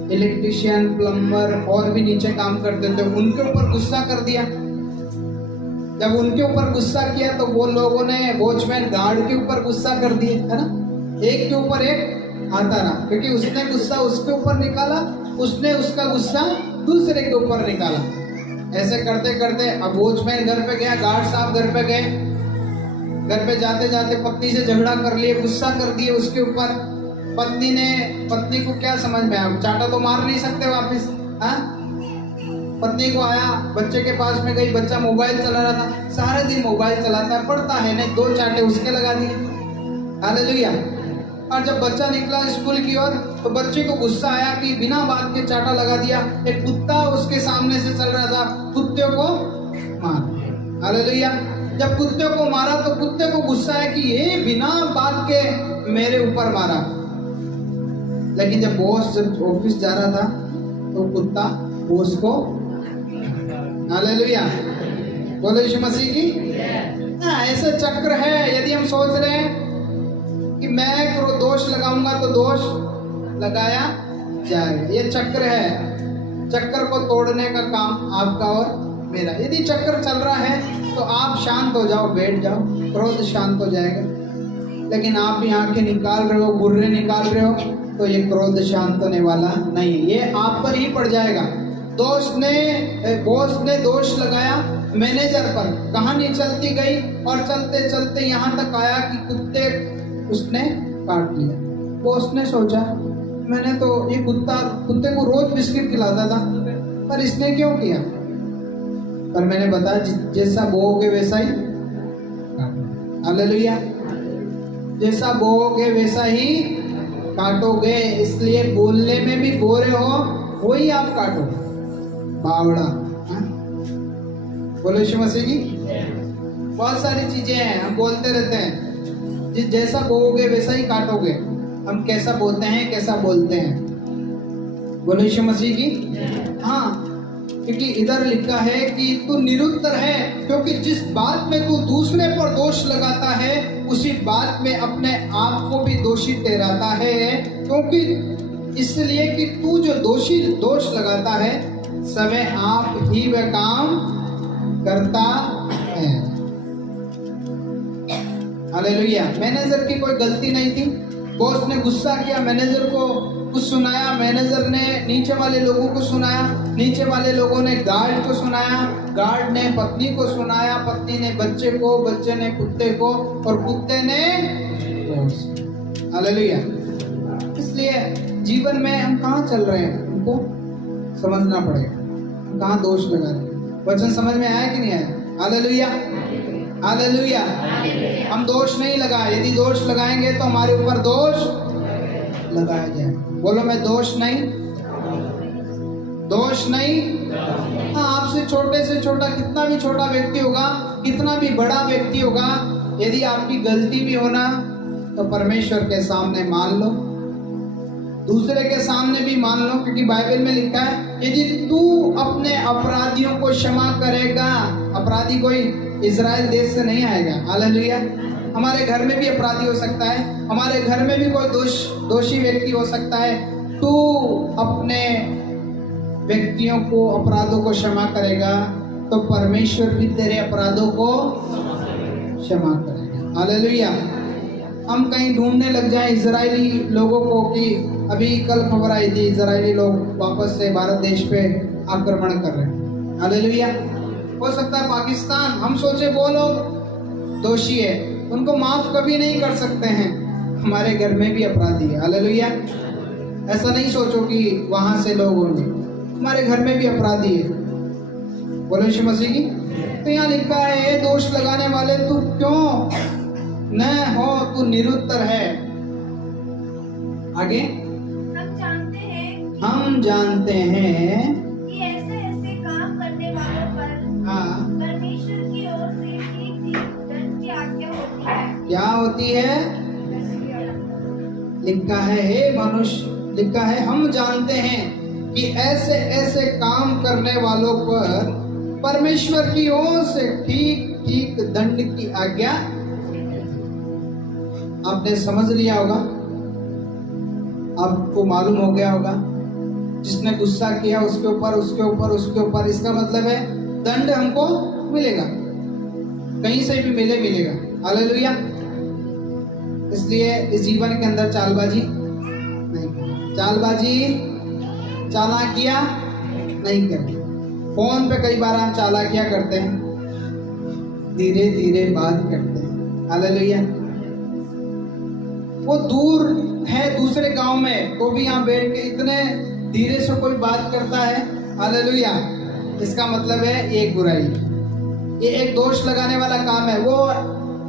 इलेक्ट्रिशियन, प्लम्बर और भी नीचे काम करते थे, उनके ऊपर गुस्सा कर दिया। जब उनके ऊपर गुस्सा किया तो वो लोगों ने वॉचमैन गार्ड के ऊपर गुस्सा कर दिए, है ना, एक के ऊपर एक आता रहा, क्योंकि उसने गुस्सा उसके ऊपर निकाला, उसने उसका गुस्सा दूसरे के ऊपर निकाला। ऐसे करते करते अब वॉचमैन घर पे गया, गार्ड साहब घर पे गए, घर पे जाते जाते पत्नी से झगड़ा कर लिए, गुस्सा कर दिए उसके ऊपर। पत्नी को क्या समझ में आया, चाटा तो मार नहीं सकते वापस, हाँ। पत्नी को आया, बच्चे के पास में गई, बच्चा मोबाइल चला रहा था, सारे दिन मोबाइल चलाता है, पढ़ता है नहीं, 2 चाटे उसके लगा दिए, हालेलुया। और जब बच्चा निकला स्कूल की ओर, तो बच्चे को गुस्सा आया कि बिना बात के चाटा लगा दिया। एक कुत्ता उसके सामने से चल रहा था, कुत्ते को मार, हालेलुया। जब कुत्ते को मारा तो कुत्ते को गुस्सा है कि ये बिना बात के मेरे ऊपर मारा। लेकिन जब बॉस जब ऑफिस जा रहा था तो कुत्ता बॉस को, हालेलुया, बोलो यीशु मसीह की। ऐसा चक्र है। यदि हम सोच रहे हैं कि मैं दोष लगाऊंगा तो दोष लगाया जाएगा, ये चक्र है। चक्र को तोड़ने का काम आपका और मेरा। यदि चक्र चल रहा है तो आप शांत हो जाओ, बैठ जाओ, क्रोध शांत हो जाएगा। लेकिन आप भी आंखें निकाल रहे हो, गुर्रे निकाल रहे हो, तो ये क्रोध शांत होने वाला नहीं, ये आप पर ही पड़ जाएगा। बॉस ने दोष लगाया मैनेजर पर, कहानी चलती गई और चलते चलते यहाँ तक आया कि कुत्ते उसने काट लिया। बॉस ने सोचा, मैंने तो ये कुत्ते को रोज बिस्किट खिलाता था, पर इसने क्यों किया? पर मैंने बताया जैसा बोओगे वैसा ही, हालेलुया, जैसा बोओगे वैसा ही काटोगे। इसलिए बोलने में भी गोरे हो, वही आप काटोगे, बावड़ा। बोलो यीशु मसीह की। बहुत सारी चीजें हैं, हम बोलते रहते हैं, जैसा बोओगे वैसा ही काटोगे। हम कैसा बोलते हैं, कैसा बोलते हैं, बोलो यीशु मसीह की। हाँ, क्योंकि इधर लिखा है कि तू निरुत्तर है, क्योंकि जिस बात में तू दूसरे पर दोष लगाता है, उसी बात में अपने आप को भी दोषी ठहराता है। क्योंकि इसलिए कि तू जो दोष लगाता है, समय आप ही वह काम करता है। हालेलुया। मैनेजर की कोई गलती नहीं थी। बॉस ने गुस्सा किया, मैनेजर को कुछ सुनाया, मैनेजर ने नीचे वाले लोगों को सुनाया, नीचे वाले लोगों ने गार्ड को सुनाया, गार्ड ने पत्नी को सुनाया, पत्नी ने बच्चे को, बच्चे ने कुत्ते को, और कुत्ते ने बॉस। हालेलुया। इसलिए जीवन में हम कहाँ चल रहे हैं, हमको समझना पड़ेगा, हम कहाँ दोष लगा रहे हैं। वचन समझ में आया कि नहीं आया? Hallelujah, hallelujah. हम दोष नहीं लगाए। यदि दोष लगाएंगे तो हमारे ऊपर दोष लगाया जाए। बोलो, मैं दोष नहीं, दोष नहीं। हाँ, आपसे छोटे से छोटा, कितना भी छोटा व्यक्ति होगा, कितना भी बड़ा व्यक्ति होगा, यदि आपकी गलती भी हो ना, तो परमेश्वर के सामने मान लो, दूसरे के सामने भी मान लो, क्योंकि बाइबल में लिखा है, यदि तू अपने अपराधियों को क्षमा करेगा। अपराधी कोई इजराइल देश से नहीं आएगा, हालेलुया। हमारे घर में भी अपराधी हो सकता है, हमारे घर में भी कोई दोषी व्यक्ति हो सकता है, तू अपने व्यक्तियों को, अपराधों को क्षमा करेगा तो परमेश्वर भी तेरे अपराधों को क्षमा करेगा। हालेलुया। हम कहीं ढूंढने लग जाएं इजरायली लोगों को कि अभी कल खबर आई थी इजरायली लोग वापस से भारत देश पे आक्रमण कर रहे हैं। हालेलुया। हो सकता है पाकिस्तान, हम सोचे वो लोग दोषी है, उनको माफ कभी नहीं कर सकते हैं। हमारे घर में भी अपराधी है। हालेलुया। ऐसा नहीं सोचो कि वहां से लोग होंगे, हमारे घर में भी अपराधी है। बोलो यीशु मसीह की। तो यहाँ लिखा है दोष लगाने वाले तू क्यों न हो, तू निरुत्तर है। आगे हम जानते हैं कि ऐसे ऐसे काम करने वालों पर परमेश्वर की ओर से ठीक ठीक दंड की आज्ञा होती है। क्या होती है? लिखा है हे मनुष्य, लिखा है हम जानते हैं कि ऐसे ऐसे काम करने वालों पर परमेश्वर की ओर से ठीक ठीक दंड की आज्ञा। आपने समझ लिया होगा, आपको मालूम हो गया होगा, जिसने गुस्सा किया उसके ऊपर उसके ऊपर उसके ऊपर, इसका मतलब है दंड हमको मिलेगा, कहीं से भी मिलेगा। हालेलुया। इसलिए इस जीवन के अंदर चालबाजी नहीं, चालाकियां नहीं करनी। फोन पे कई बार हम चालाकियां करते हैं, धीरे धीरे बात करते हैं। हालेलुया। वो दूर है दूसरे गांव में, तो भी यहाँ बैठ के इतने धीरे से कोई बात करता है। हालेलुया। इसका मतलब है ये एक बुराई, ये एक दोष लगाने वाला काम है। वो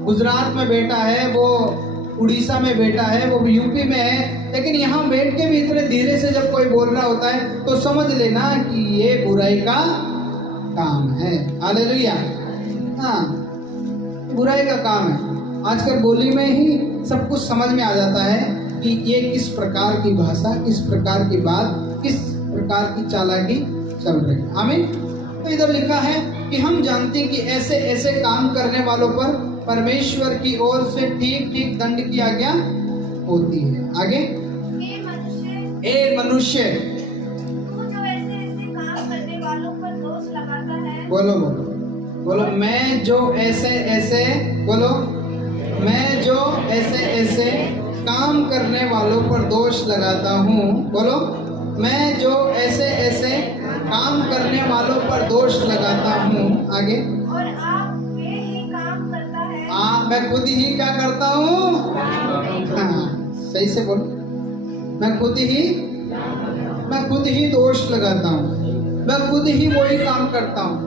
गुजरात में बैठा है, वो उड़ीसा में बैठा है, वो यूपी में है, लेकिन यहाँ बैठ के भी इतने धीरे से जब कोई बोल रहा होता है तो समझ लेना कि ये बुराई का काम है। हालेलुया। हाँ, बुराई का काम है। आजकल बोली में ही सब कुछ समझ में आ जाता है कि ये किस प्रकार की भाषा, किस प्रकार की बात, किस प्रकार की चालाकी चल रही है। आमीन। तो इधर लिखा है कि हम जानते हैं कि ऐसे ऐसे काम करने वालों पर परमेश्वर की ओर से ठीक ठीक दंड की आज्ञा होती है। आगे, ए मनुष्य तू जो ऐसे ऐसे काम करने वालों पर दोष लगाता है। बोलो बोलो बोलो, मैं जो ऐसे ऐसे, बोलो मैं जो ऐसे ऐसे काम करने वालों पर दोष लगाता हूँ। बोलो मैं जो ऐसे ऐसे काम करने वालों पर दोष लगाता हूँ। आगे, और आप वे ही काम करता है। मैं खुद ही क्या करता हूँ? हाँ, सही से बोलो, मैं खुद ही दोष लगाता हूँ, मैं खुद ही वही काम करता हूँ।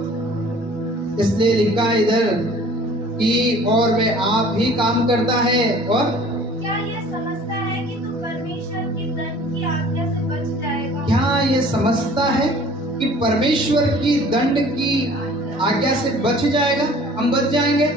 इसलिए लिखा है इधर कि और वे आप ही काम करता है। और क्या ये समझता है कि तू परमेश्वर की दंड की आज्ञा से बच जाएगा? क्या ये समझता है कि परमेश्वर की दंड की आज्ञा से बच जाएगा? हम बच जाएंगे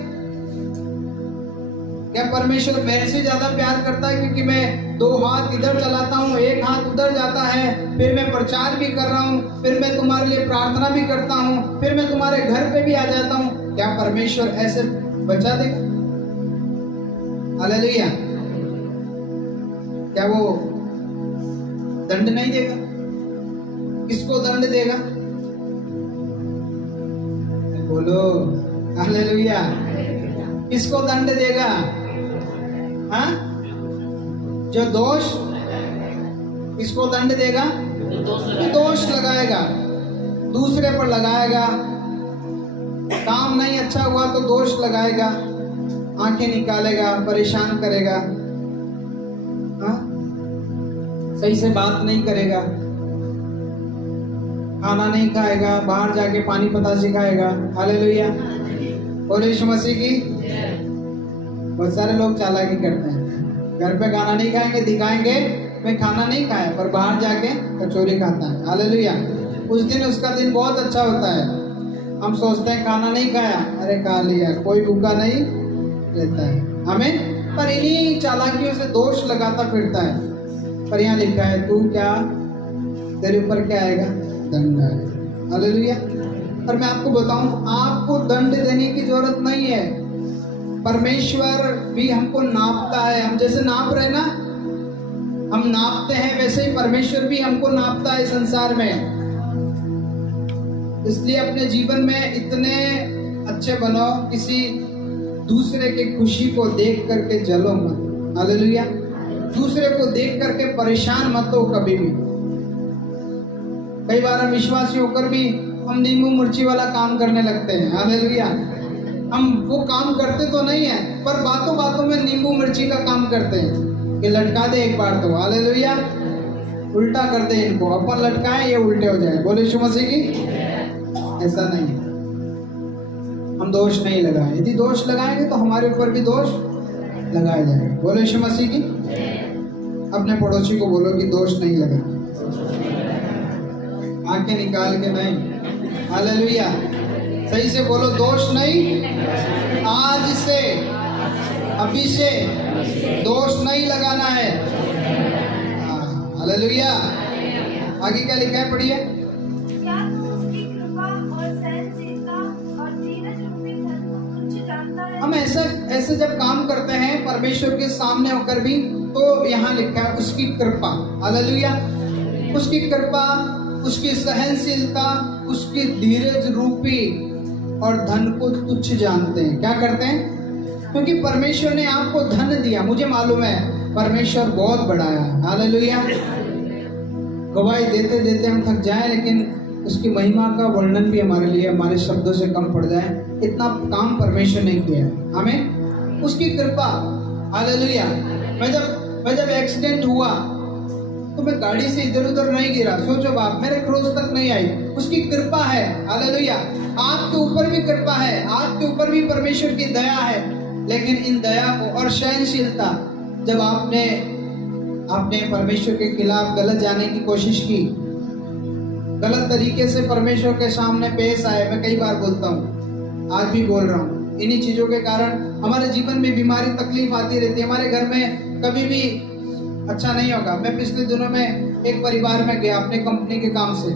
क्या? परमेश्वर मेरे से ज्यादा प्यार करता है क्योंकि मैं दो हाथ इधर चलाता हूँ, एक हाथ उधर जाता है, फिर मैं प्रचार भी कर रहा हूँ, फिर मैं तुम्हारे लिए प्रार्थना भी करता हूँ, फिर मैं तुम्हारे घर पे भी आ जाता हूँ। क्या परमेश्वर ऐसे बचा देगा? हालेलुया। क्या वो दंड नहीं देगा? किसको दंड देगा? बोलो हालेलुया। किसको दंड देगा? हाँ, जो दोष, किसको दंड देगा? जो दोष लगाएगा, दूसरे पर लगाएगा। काम नहीं अच्छा हुआ तो दोष लगाएगा, आंखें निकालेगा, परेशान करेगा, हाँ? सही से बात नहीं करेगा, खाना नहीं खाएगा, बाहर जाके पानी पता सिखाएगा। हालेलुया। बोलो यीशु मसीह की। बहुत सारे लोग चालाकी करते हैं, घर पे खाना नहीं खाएंगे, दिखाएंगे मैं खाना नहीं खाया, पर बाहर जाके कचौरी खाता है। हालेलुया। उस दिन उसका दिन बहुत अच्छा होता है। हम सोचते हैं खाना नहीं खाया, अरे खा लिया, कोई भूखा नहीं रहता है। हमें पर इन्हीं चालाकियों से दोष लगाता फिरता है। पर यहाँ लिखा है तू क्या, तेरे ऊपर क्या आएगा? दंड आएगा। हालेलुया। पर मैं आपको बताऊं, आपको दंड देने की जरूरत नहीं है। परमेश्वर भी हमको नापता है। हम जैसे नाप रहे ना, हम नापते हैं वैसे ही परमेश्वर भी हमको नापता है संसार में। इसलिए अपने जीवन में इतने अच्छे बनो, किसी दूसरे की खुशी को देख करके जलो मत। हालेलुया। दूसरे को देख करके परेशान मत हो कभी भी। कई बार हम विश्वासी होकर भी हम नींबू मिर्ची वाला काम करने लगते हैं। हालेलुया। हम वो काम करते तो नहीं है, पर बातों बातों में नींबू मिर्ची का काम करते हैं कि लटका दे एक बार तो। हालेलुया। उल्टा कर दे इनको, अपन लटकाएं ये उल्टे हो जाए। बोले यीशु मसीह की। ऐसा नहीं है, हम दोष नहीं लगाए। यदि दोष लगाएंगे तो हमारे ऊपर भी दोष लगाया जाएगा। बोले यीशु मसीह की। अपने पड़ोसी को बोलो कि दोष नहीं लगा, आंखें निकाल के नहीं। हालेलुया। सही से बोलो, दोष नहीं। आज से, अभी से दोष नहीं लगाना है। हालेलुया। आगे क्या लिखा है, पढ़िए। क्या तू उसकी कृपा और सहनशीलता और धीरज रूपी धन को तुच्छ जानता है? हम ऐसे जब काम करते हैं परमेश्वर के सामने होकर भी, तो यहाँ लिखा है उसकी कृपा। हालेलुया। उसकी कृपा, उसकी सहनशीलता, उसकी धीरज रूपी और धन को तुच्छ जानते हैं। क्या करते हैं? क्योंकि परमेश्वर ने आपको धन दिया। मुझे मालूम है परमेश्वर बहुत बड़ा है। हालेलुया। गवाही देते देते हम थक जाएं, लेकिन उसकी महिमा का वर्णन भी हमारे लिए हमारे शब्दों से कम पड़ जाए। इतना काम परमेश्वर ने किया। हमें उसकी कृपा। हालेलुया। मैं जब एक्सीडेंट हुआ तो मैं गाड़ी से इधर उधर नहीं गिरा। सोचो बाप, मेरे क्रोध तक नहीं आई। उसकी कृपा है। हालेलुया। आपके ऊपर भी कृपा है, आपके ऊपर भी परमेश्वर की दया है। लेकिन इन दया को और सहनशीलता, जब आपने परमेश्वर के खिलाफ गलत जाने की कोशिश की, गलत तरीके से परमेश्वर के सामने पेश आए। मैं कई बार बोलता हूँ, आज भी बोल रहा हूँ, इन्हीं चीजों के कारण हमारे जीवन में बीमारी तकलीफ आती रहती है। हमारे घर में कभी भी अच्छा नहीं होगा। मैं पिछले दिनों में एक परिवार में गया अपने कंपनी के काम से।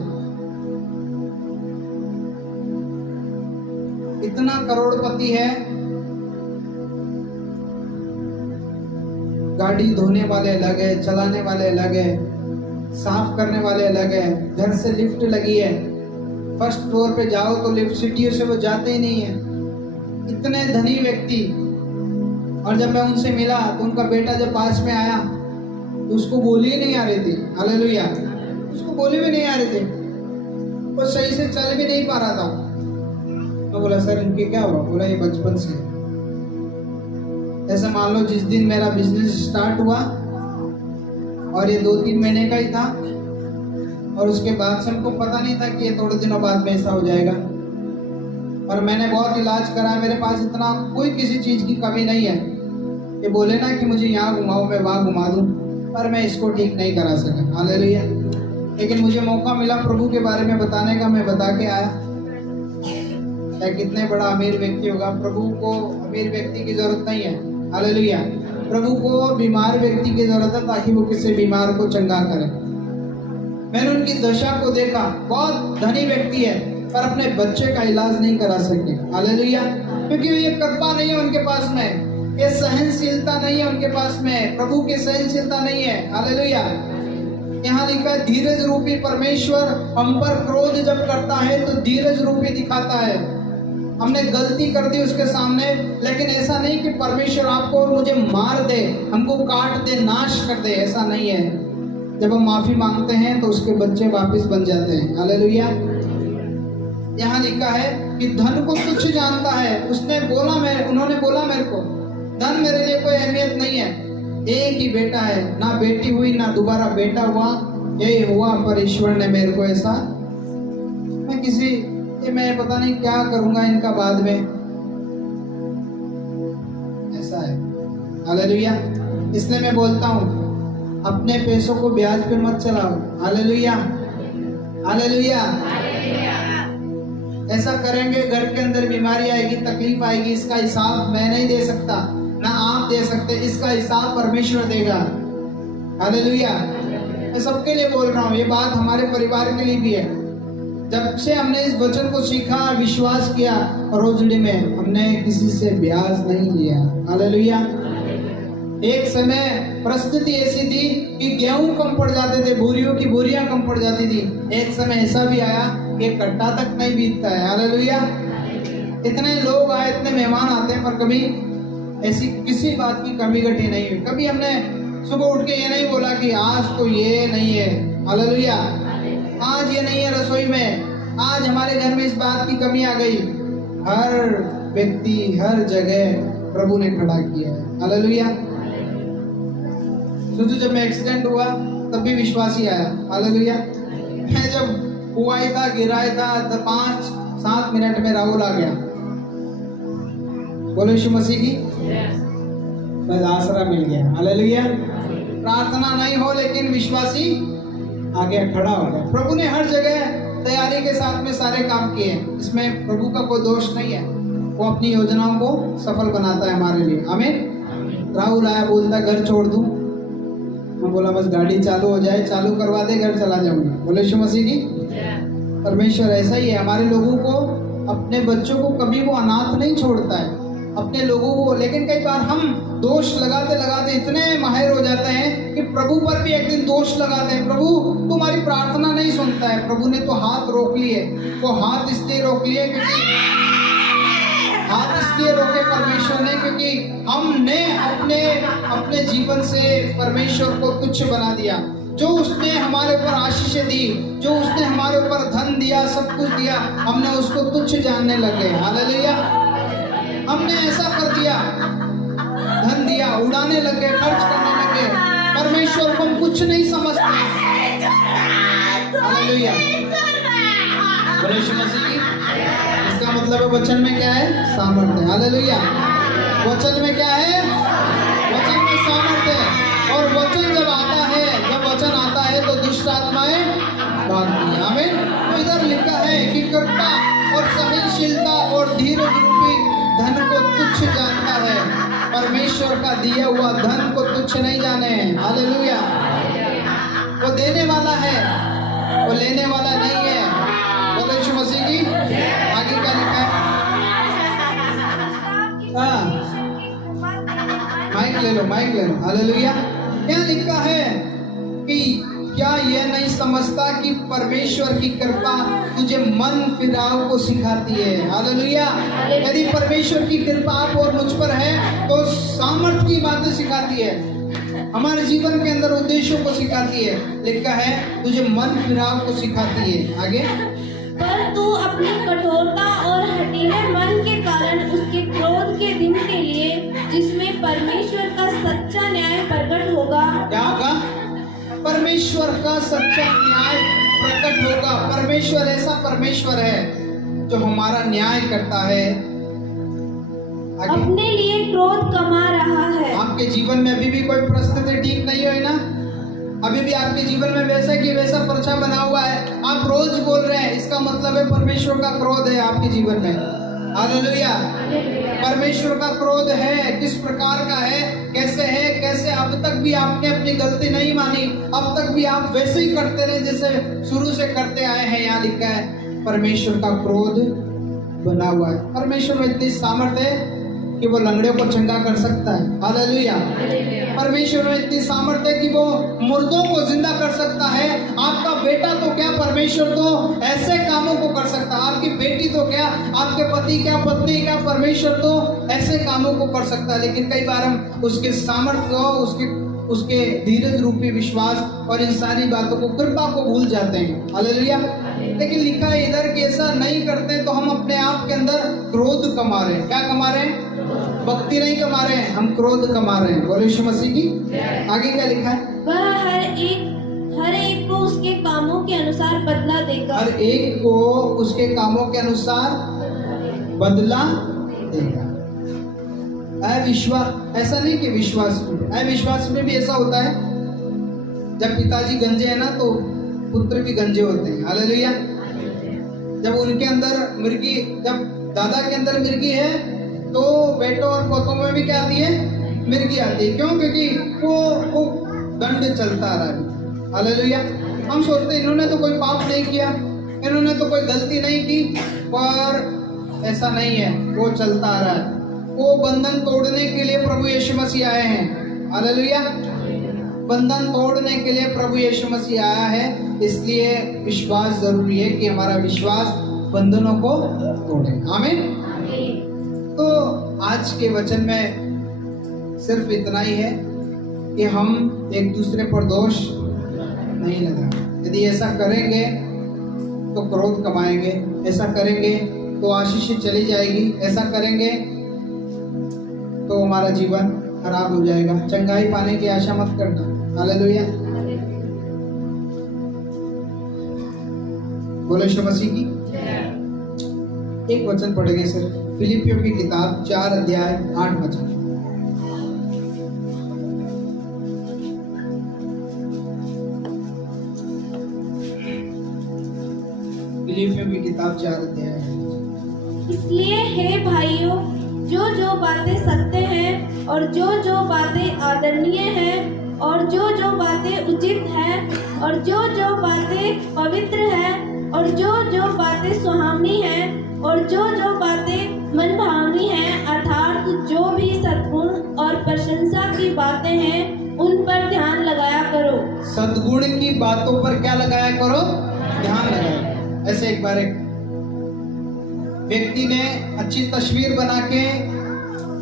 इतना करोड़पति है, गाड़ी धोने वाले अलग है, चलाने वाले अलग है, साफ करने वाले अलग है, घर से लिफ्ट लगी है, फर्स्ट फ्लोर पे जाओ तो लिफ्ट सीढ़ियों से वो जाते ही नहीं है। इतने धनी व्यक्ति। और जब मैं उनसे मिला तो उनका बेटा जब पास में आया तो उसको बोली ही नहीं आ रही थी। हालेलुया। उसको बोली भी नहीं आ रही थी, वो सही से चल भी नहीं पा रहा था। तो बोला सर इनके क्या हुआ? बोला ये बचपन से। ऐसा मान लो जिस दिन मेरा बिजनेस स्टार्ट हुआ और ये 2-3 महीने का ही था, और उसके बाद से हमको पता नहीं था कि ये थोड़े दिनों बाद में ऐसा हो जाएगा। और मैंने बहुत इलाज कराया, मेरे पास इतना कोई किसी चीज की कमी नहीं है। ये बोले ना कि मुझे यहाँ घुमाओ, मैं वहाँ घुमा दूँ, पर मैं इसको ठीक नहीं करा सका। हालेलुया। लेकिन मुझे मौका मिला प्रभु के बारे में बताने का, मैं बता के आया। क्या कितने बड़ा अमीर व्यक्ति होगा, प्रभु को अमीर व्यक्ति की जरूरत नहीं है। हालेलुया। प्रभु को बीमार व्यक्ति की जरूरत है ताकि वो किसी बीमार को चंगा करे। मैंने उनकी दशा को देखा, बहुत धनी व्यक्ति है पर अपने बच्चे का इलाज नहीं करा सके। हालेलुया। क्योंकि ये कृपा नहीं है उनके पास में, ये सहनशीलता नहीं है उनके पास में, प्रभु की सहनशीलता नहीं है। हालेलुया। यहाँ लिखा है धीरज रूपी परमेश्वर हम पर क्रोध जब करता है तो धीरज रूपी दिखाता है। हमने गलती कर दी उसके सामने, लेकिन ऐसा नहीं कि परमेश्वर आपको और मुझे मार दे, हमको काट दे, नाश कर दे, ऐसा नहीं है। जब हम माफी मांगते हैं तो उसके बच्चे वापस बन जाते हैं। हालेलुया। यहाँ लिखा है कि धन को तुच्छ जानता है। उन्होंने बोला मेरे को धन मेरे लिए कोई अहमियत नहीं है। एक ही बेटा है, ना बेटी हुई ना दोबारा बेटा हुआ, यही हुआ, पर ईश्वर ने मेरे को ऐसा, मैं पता नहीं क्या करूंगा इनका बाद में, ऐसा है। हालेलुया। इसलिए मैं बोलता हूँ अपने पैसों को ब्याज पे मत चलाओ। हालेलुया। हालेलुया। ऐसा करेंगे घर के अंदर बीमारी आएगी, तकलीफ आएगी। इसका हिसाब मैं नहीं दे सकता, ना आप दे सकते, इसका हिसाब परमेश्वर देगा। हालेलुया। मैं सबके लिए बोल रहा हूँ, ये बात हमारे परिवार के लिए भी है। जब से हमने इस वचन को सीखा, विश्वास किया, रोजड़ी में हमने किसी से ब्याज नहीं लिया। हालेलुया। एक समय परिस्थिति ऐसी थी कि गेहूं कम पड़ जाते थे, बोरियों की बोरियां कम पड़ जाती थी। एक समय ऐसा भी आया कि एक कट्टा तक नहीं बीतता है। हालेलुया। इतने लोग आए, इतने मेहमान आते हैं, पर कभी ऐसी किसी बात की कमी घटी नहीं हुई। कभी हमने सुबह उठ के ये नहीं बोला कि आज तो ये नहीं है, हालेलुया, आज ये नहीं है रसोई में, आज हमारे घर में इस बात की कमी आ गई। हर व्यक्ति हर जगह प्रभु ने खड़ा किया है। हालेलुया। सोचो जब मैं एक्सीडेंट हुआ तब भी विश्वासी आया। हालेलुया। मैं जब हुआ ही था, गिराया था, तो 5-7 मिनट में राहुल आ गया। बोलो यीशु मसीह की, बस आसरा मिल गया। हालेलुया। प्रार्थना नहीं हो लेकिन विश्वासी आ गया, खड़ा हो गया। प्रभु ने हर जगह तैयारी के साथ में सारे काम किए हैं। इसमें प्रभु का कोई दोष नहीं है। वो अपनी योजनाओं को सफल बनाता है हमारे लिए। आमीन। राहुल आया, बोलता घर छोड़ दूं। मैं बोला बस गाड़ी चालू हो जाए, चालू करवा दे, घर चला जाऊंगा। बोले यीशु मसीह की। परमेश्वर ऐसा ही है, हमारे लोगों को, अपने बच्चों को कभी वो अनाथ नहीं छोड़ता है, अपने लोगों को। लेकिन कई बार हम दोष लगाते लगाते इतने माहिर हो जाते हैं कि प्रभु पर भी एक दिन दोष लगाते हैं। प्रभु तुम्हारी प्रार्थना नहीं सुनता है। प्रभु ने तो हाथ रोक लिए। वो हाथ इसलिए रोक लिए क्योंकि हाथ इसलिए रोके परमेश्वर ने क्योंकि हमने अपने जीवन से परमेश्वर को तुच्छ बना दिया। जो उसने हमारे ऊपर आशीषें दी, जो उसने हमारे ऊपर धन दिया, सब कुछ दिया, हमने उसको तुच्छ जानने लगे। हालेलुया। हमने ऐसा कर दिया, धन दिया, उड़ाने लगे, खर्च करने लगे। परमेश्वर को हम कुछ नहीं समझते। हालेलुया। बोलो यीशु मसीह की। इसका मतलब है वचन में क्या है? सामर्थ्य है। हालेलुया। वचन में क्या है? वचन में सामर्थ्य है। और वचन जब आता है, जब वचन आता है तो दुष्ट आत्माएं भागती हैं। आमीन। तो इधर लिखा है कि कृपा और सहनशीलता और धीरज रूपी धन को तुच्छ जानता है, परमेश्वर का दिया हुआ धन को तुच्छ नहीं जाने। हालेलुया। वो देने वाला है, वो लेने वाला नहीं है। बोलो यीशु मसीह की। आगे क्या लिखा है? हाँ, माइक ले लो, माइक ले लो। हालेलुया। क्या लिखा है कि क्या यह नहीं समझता कि परमेश्वर की कृपा तुझे मन फिराव को सिखाती है। हालेलुया। यदि परमेश्वर की कृपा आप और मुझ पर है तो सामर्थ्य की बातें सिखाती है, हमारे जीवन के अंदर उद्देश्यों को सिखाती है। लिखा है तुझे मन फिराव को सिखाती है। आगे, पर तू अपनी कठोरता और हठीले मन के कारण उसके क्रोध के दिन के लिए, जिसमें परमेश्वर का सच्चा न्याय प्रकट होगा। क्या होगा? परमेश्वर का सच्चा न्याय प्रकट होगा। परमेश्वर ऐसा परमेश्वर है जो हमारा न्याय करता है। आगे, अपने लिए क्रोध कमा रहा है। आपके जीवन में अभी भी कोई परिस्थिति ठीक नहीं हुई ना? अभी भी आपके जीवन में वैसा की वैसा पर्चा बना हुआ है, आप रोज बोल रहे हैं, इसका मतलब है परमेश्वर का क्रोध है आपके जीवन में। हालेलुया। परमेश्वर का क्रोध है। किस प्रकार का है, कैसे है, कैसे? अब तक भी आपने अपनी गलती नहीं मानी, अब तक भी आप वैसे ही करते रहे जैसे शुरू से करते आए हैं। यहाँ लिखा है परमेश्वर का क्रोध बना हुआ है। परमेश्वर में इतनी सामर्थ्य है कि वो लंगड़े को चंगा कर सकता है। हालेलुया। परमेश्वर में इतनी सामर्थ्य है कि वो मुर्दों को जिंदा कर सकता है। आपका बेटा तो क्या, परमेश्वर तो ऐसे कामों को कर सकता है। आपकी बेटी तो क्या, आपके पति क्या, पत्नी क्या, परमेश्वर तो ऐसे कामों को कर सकता है। लेकिन कई बार हम उसके सामर्थ्य को, उसके धीरज रूपी विश्वास और इन सारी बातों को, कृपा को भूल जाते हैं। हालेलुया। लेकिन लिखा है इधर कि ऐसा नहीं करते तो हम अपने आप के अंदर क्रोध कमा रहे हैं। क्या कमा रहे हैं? भक्ति नहीं कमा रहे हैं, हम क्रोध कमा रहे हैं। बोलो यीशु मसीह की। आगे क्या लिखा है? वह हर एक को उसके कामों के अनुसार बदला देगा। हर एक को उसके कामों के अनुसार बदला देगा। अविश्वास, ऐसा नहीं कि विश्वास में, अविश्वास में भी ऐसा होता है। जब पिताजी गंजे हैं ना तो पुत्र भी गंजे होते हैं। हालेलुया। जब उनके अंदर मिर्गी, जब दादा के अंदर मिर्गी है तो बेटों और पोतों में भी क्या आती है? मिर्गी आती है। क्यों? क्योंकि वो दंड चलता आ रहा है। हालेलुया। हम सोचते हैं इन्होंने तो कोई पाप नहीं किया, इन्होंने तो कोई गलती नहीं की, पर ऐसा नहीं है। वो चलता आ रहा है। वो बंधन तोड़ने के लिए प्रभु यीशु मसीह आए हैं। हालेलुया। बंधन तोड़ने के लिए प्रभु यीशु मसीह आया है, इसलिए विश्वास जरूरी है कि हमारा विश्वास बंधनों को तोड़े। आमीन। तो आज के वचन में सिर्फ इतना ही है कि हम एक दूसरे पर दोष नहीं लगाएं। यदि ऐसा करेंगे तो क्रोध कमाएंगे, ऐसा करेंगे तो आशीष चली जाएगी, ऐसा करेंगे तो हमारा जीवन खराब हो जाएगा। चंगाई पाने की आशा मत करना। हालेलुया। बोले यीशु मसीह की। एक वचन पढ़ेंगे सिर्फ, फिलिपियों की किताब 4 अध्याय 8 वचन। फिलिपियों की किताब 4 अध्याय। इसलिए हे भाइयों, जो जो बातें सत्य हैं और जो जो बातें आदरणीय हैं और जो जो बातें उचित हैं और जो जो बातें पवित्र हैं और जो जो बातें सुहावनी हैं और जो जो बातें मन भावनी हैं, अर्थात जो भी सद्गुण और प्रशंसा की बातें हैं, उन पर ध्यान लगाया करो। सद्गुण की बातों पर क्या लगाया करो? ध्यान लगाया। ऐसे एक बार एक व्यक्ति ने अच्छी तस्वीर बना के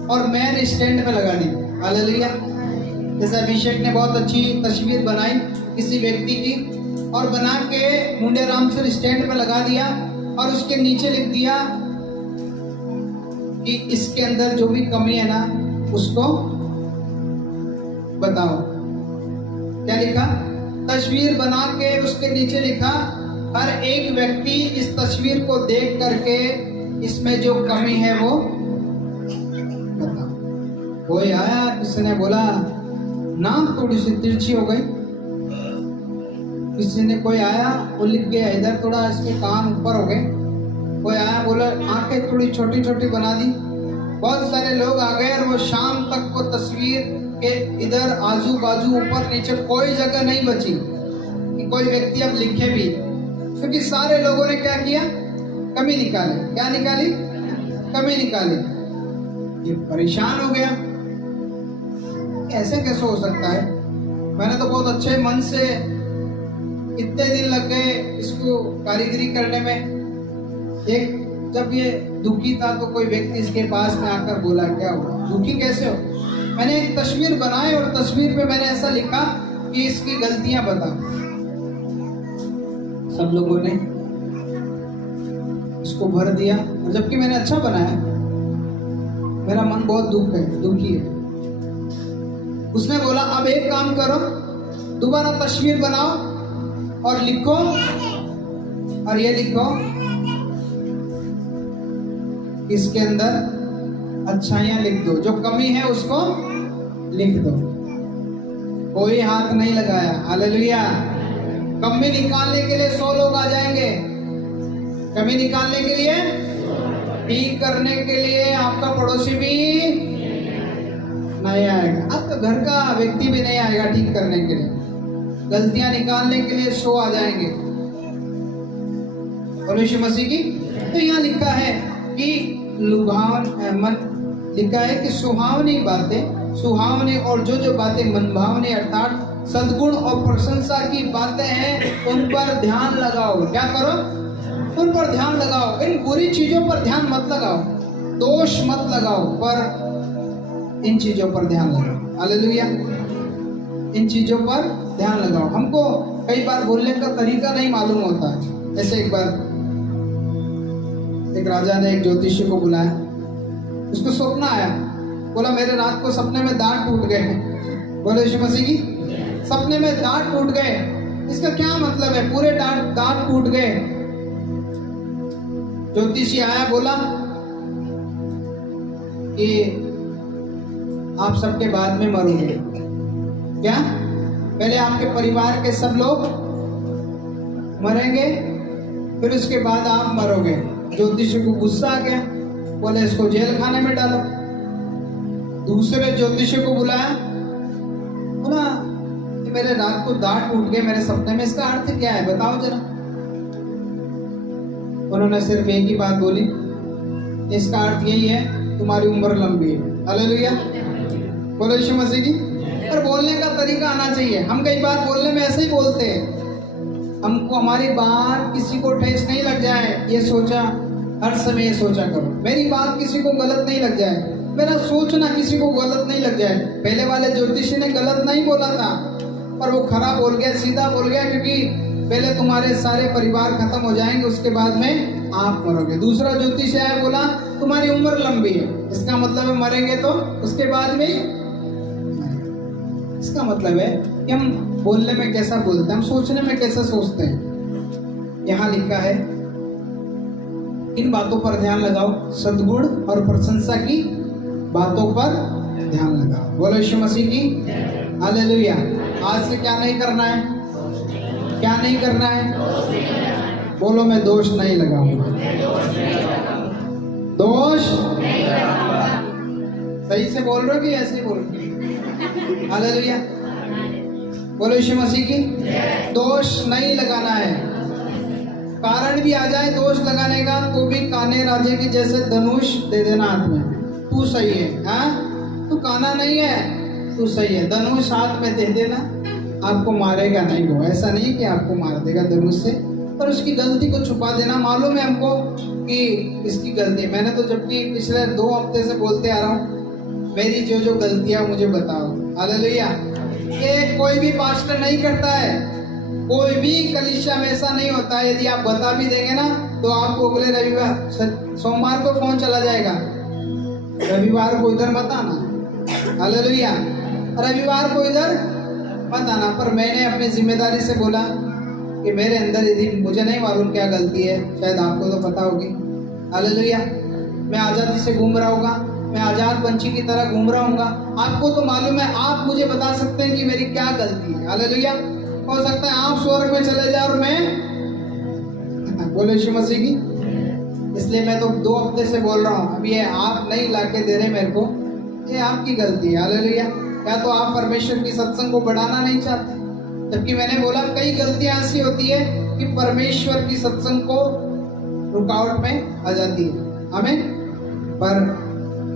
और मैन स्टैंड पे लगा दी। हालेलुया। जैसे अभिषेक ने बहुत अच्छी तस्वीर बनाई किसी व्यक्ति की और बना के मुंडे राम सर स्टैंड पे लगा दिया और उसके नीचे लिख दिया कि इसके अंदर जो भी कमी है ना उसको बताओ। क्या लिखा? तस्वीर बना के उसके नीचे लिखा, हर एक व्यक्ति इस तस्वीर को देख करके इसमें जो कमी है वो बताओ। कोई आया, किसी ने बोला नाक थोड़ी सी तिरछी हो गई, किसी ने कोई आया वो लिख गया इधर थोड़ा इसके कान ऊपर हो गए, कोई आया बोला आंखें थोड़ी छोटी छोटी बना दी। बहुत सारे लोग आ गए और वो शाम तक वो तस्वीर के इधर आजू बाजू ऊपर नीचे कोई जगह नहीं बची कि कोई व्यक्ति अब लिखे भी, क्योंकि सारे लोगों ने क्या किया? कमी निकाली। क्या निकाली? कमी निकाली। ये परेशान हो गया, ऐसे कैसे हो सकता है? मैंने तो बहुत अच्छे मन से इतने दिन लग गए इसको कारीगरी करने में। एक जब ये दुखी था तो कोई व्यक्ति इसके पास में आकर बोला, क्या हुआ? दुखी कैसे हो? मैंने एक तस्वीर बनाई और तस्वीर पे मैंने ऐसा लिखा कि इसकी गलतियां बता। सब लोगों ने इसको भर दिया, जबकि मैंने अच्छा बनाया। मेरा मन बहुत दुखी है। उसने बोला अब एक काम करो, दोबारा तस्वीर बनाओ और लिखो, और ये लिखो इसके अंदर अच्छाइयां लिख दो, जो कमी है उसको लिख दो। कोई हाथ नहीं लगाया। हालेलुया। कमी निकालने के लिए 100 लोग आ जाएंगे। कमी निकालने के लिए, ठीक करने के लिए आपका पड़ोसी भी नहीं आएगा, आपका घर का व्यक्ति भी नहीं आएगा ठीक करने के लिए। गलतियां निकालने के लिए 100 आ जाएंगे। और यीशु मसीह की। तो यहाँ लिखा है कि लिखा है कि सुहावनी बातें, सुहावनी और जो जो बातें मनभावनी अर्थात सद्गुण और प्रशंसा की बातें हैं उन पर ध्यान लगाओ। क्या करो? उन पर ध्यान लगाओ। इन बुरी चीजों पर ध्यान मत लगाओ, दोष मत लगाओ, पर इन चीजों पर ध्यान लगाओ। हालेलुया। इन चीजों पर ध्यान लगाओ। हमको कई बार बोलने का तरीका नहीं मालूम होता है। ऐसे एक बार एक राजा ने एक ज्योतिषी को बुलाया, उसको सपना आया। बोला मेरे रात को सपने में दांत टूट गए। बोले यीशु मसीह की। सपने में दांत टूट गए, इसका क्या मतलब है? पूरे दांत टूट गए। ज्योतिषी आया, बोला कि आप सबके बाद में मरोगे। क्या? पहले आपके परिवार के सब लोग मरेंगे, फिर उसके बाद आप मरोगे। ज्योतिषी को गुस्सा आ गया, बोले इसको जेल खाने में डालो। दूसरे ज्योतिषी को बुलाया, बोला मेरे रात को दांत टूट गए मेरे सपने में, इसका अर्थ क्या है बताओ जरा। उन्होंने सिर्फ एक ही बात बोली, इसका अर्थ यही है तुम्हारी उम्र लंबी है। हालेलुया। बोलो यीशु मसीह की। पर बोलने का तरीका आना चाहिए। हम कई बार बोलने में ऐसे ही बोलते हैं, हमको हमारी बात किसी को ठेस नहीं लग जाए ये सोचा, हर समय ये सोचा करो मेरी बात किसी को गलत नहीं लग जाए, मेरा सोचना किसी को गलत नहीं लग जाए। पहले वाले ज्योतिषी ने गलत नहीं बोला था, पर वो खरा बोल गया, सीधा बोल गया, क्योंकि पहले तुम्हारे सारे परिवार खत्म हो जाएंगे, उसके बाद में आप मरोगे। दूसरा ज्योतिष आया, बोला तुम्हारी उम्र लंबी है, इसका मतलब है मरेंगे तो उसके बाद में। इसका मतलब है कि हम बोलने में कैसा बोलते हैं, हम सोचने में कैसा सोचते हैं। यहाँ लिखा है इन बातों पर ध्यान लगाओ, सद्गुण और प्रशंसा की बातों पर ध्यान लगाओ। बोलो यीशु मसीह की हालेलुया। आज से क्या नहीं करना है, क्या नहीं करना है? बोलो मैं दोष नहीं लगाऊंगा, दोष सही से बोल रहे हो कि ऐसे ही बोल रहे हो? हालेलुया। बोलो यीशु मसीह की दोष नहीं लगाना है। कारण भी आ जाए दोष लगाने का तो भी काने राजे की जैसे धनुष दे देना हाथ में, तू सही है, हाँ तू काना नहीं है, तू सही है, धनुष हाथ में दे देना, आपको मारेगा नहीं वो। ऐसा नहीं कि आपको मार देगा धनुष से, पर उसकी गलती को छुपा देना। मालूम है हमको कि इसकी गलती, मैंने तो जबकि पिछले 2 हफ्ते से बोलते आ रहा हूँ मेरी जो जो गलतियां मुझे बताओ। हालेलुया। ये कोई भी पास्टर नहीं करता है, कोई भी कलीसिया में ऐसा नहीं होता है। यदि आप बता भी देंगे ना तो आपको अगले रविवार सोमवार को फोन चला जाएगा, रविवार को इधर मत आना। हालेलुया। रविवार को इधर मत आना। पर मैंने अपनी जिम्मेदारी से बोला कि मेरे अंदर यदि मुझे नहीं मालूम क्या गलती है, शायद आपको तो पता होगी। हालेलुया। मैं आज़ादी से घूम रहा होगा, मैं आज़ाद पंछी की तरह घूम रहा हूँगा, आपको तो मालूम है, आप मुझे बता सकते हैं कि मेरी क्या गलती है। हालेलुया। हो सकता है आप स्वर्ग में चले जाए और मैं बोले यीशु मसीह की। इसलिए मैं तो 2 हफ्ते से बोल रहा हूँ, अब ये आप नहीं लाके दे रहे मेरे को, ये आपकी गलती है। हालेलुया। या तो आप परमेश्वर की सत्संग को बढ़ाना नहीं चाहते, जबकि मैंने बोला कई गलतियां ऐसी होती है कि परमेश्वर की सत्संग को रुकावट में आ जाती है। आमीन। पर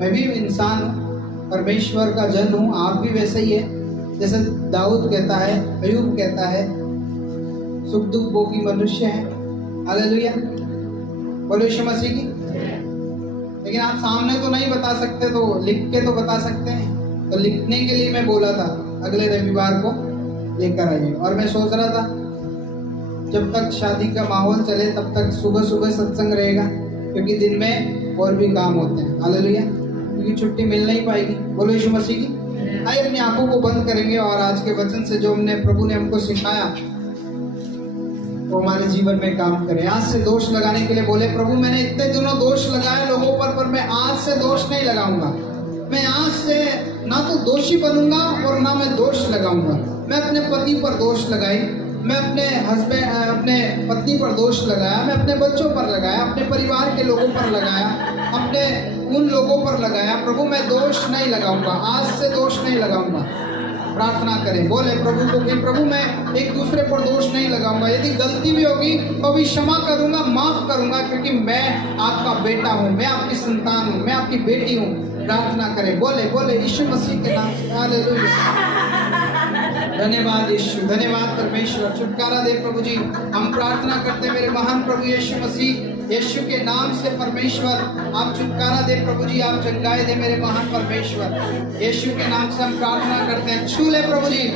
मैं भी इंसान हूँ, परमेश्वर का जन हूँ, आप भी वैसे ही है। जैसे दाऊद कहता है, अयूब कहता है, सुख दुख भोगी मनुष्य है। हालेलुया। बोलो यीशु मसीह की। लेकिन आप सामने तो नहीं बता सकते, तो लिख के तो बता सकते हैं। तो लिखने के लिए मैं बोला था अगले रविवार को लेकर आइए। और मैं सोच रहा था जब तक शादी का माहौल चले तब तक सुबह सुबह सत्संग रहेगा, क्योंकि दिन में और भी काम होते हैं। हालेलुया। क्योंकि छुट्टी मिल नहीं पाएगी। बोलो यीशु मसीह की। आइए अपनी आंखों को बंद करेंगे और आज के वचन से जो हमने प्रभु ने हमको सिखाया वो हमारे जीवन में काम करे। आज से दोष लगाने के लिए बोले, प्रभु मैंने इतने दिनों दोष लगाए लोगों पर मैं आज से दोष नहीं लगाऊंगा। मैं आज से ना तो दोषी बनूंगा और ना मैं दोष लगाऊंगा। मैं अपने पति पर दोष लगाई, मैं अपने अपने पत्नी पर दोष लगाया, मैं अपने बच्चों पर लगाया, अपने परिवार के लोगों पर लगाया, अपने उन लोगों पर लगाया। प्रभु मैं दोष नहीं लगाऊंगा, आज से दोष नहीं लगाऊंगा। प्रार्थना करें, बोले प्रभु को कि प्रभु मैं एक दूसरे पर दोष नहीं लगाऊंगा। यदि गलती भी होगी तो भी क्षमा करूंगा, माफ करूंगा, क्योंकि मैं आपका बेटा हूँ, मैं आपकी संतान हूँ, मैं आपकी बेटी हूँ। प्रार्थना करें, बोले बोले यीशु मसीह के नाम से। हालेलुया। धन्यवाद यीशु, धन्यवाद परमेश्वर। छुटकारा दे प्रभु जी। हम प्रार्थना करते मेरे महान प्रभु यीशु मसीह, यीशु के नाम से परमेश्वर आप छुटकारा दे प्रभु जी, आप चंगाई दे मेरे महान परमेश्वर। यीशु के नाम से हम प्रार्थना करते हैं, छू ले प्रभु जी,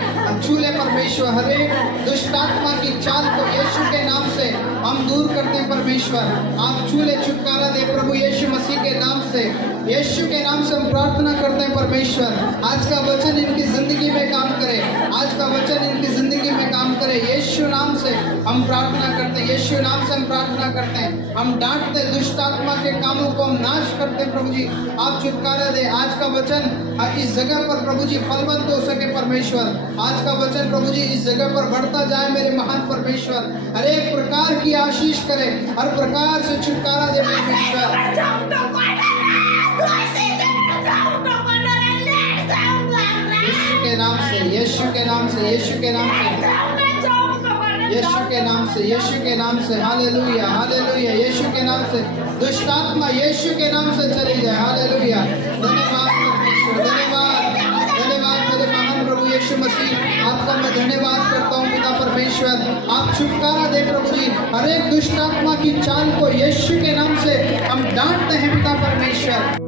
छू ले परमेश्वर। हर एक दुष्ट आत्मा की चाल को यीशु के नाम से हम दूर करते हैं परमेश्वर। आप छू ले, छुटकारा दे प्रभु यीशु मसीह के नाम से। यीशु के नाम से हम प्रार्थना करते हैं परमेश्वर, आज का वचन इनकी जिंदगी में काम करे, आज का वचन इनकी जिंदगी में काम करे। यीशु नाम से हम प्रार्थना करते हैं, यीशु नाम से हम प्रार्थना करते हैं। हम डांटते दुष्ट आत्मा के कामों को हम नाश करते हैं प्रभु जी। आप छुटकारा दे, आज का वचन इस जगह पर प्रभु जी फलवंत हो सके परमेश्वर। आज का वचन प्रभु जी इस जगह पर बढ़ता जाए मेरे महान परमेश्वर। हर एक प्रकार की आशीष करे, हर प्रकार से छुटकारा दे परमेश्वर। यीशु के नाम से, यीशु के नाम से, यीशु के नाम से, यीशु के नाम से, यीशु के नाम से। Hallelujah, hallelujah. यीशु के नाम से दुष्ट आत्मा यीशु के नाम से चली जाए। हालेलुया। धन्यवाद परमेश्वर, धन्यवाद, धन्यवाद मेरे महान प्रभु आप छुटकारा दे प्रभु जी। हर एक दुष्ट आत्मा की चाल को यीशु के नाम से हम डांटते हैं पिता परमेश्वर।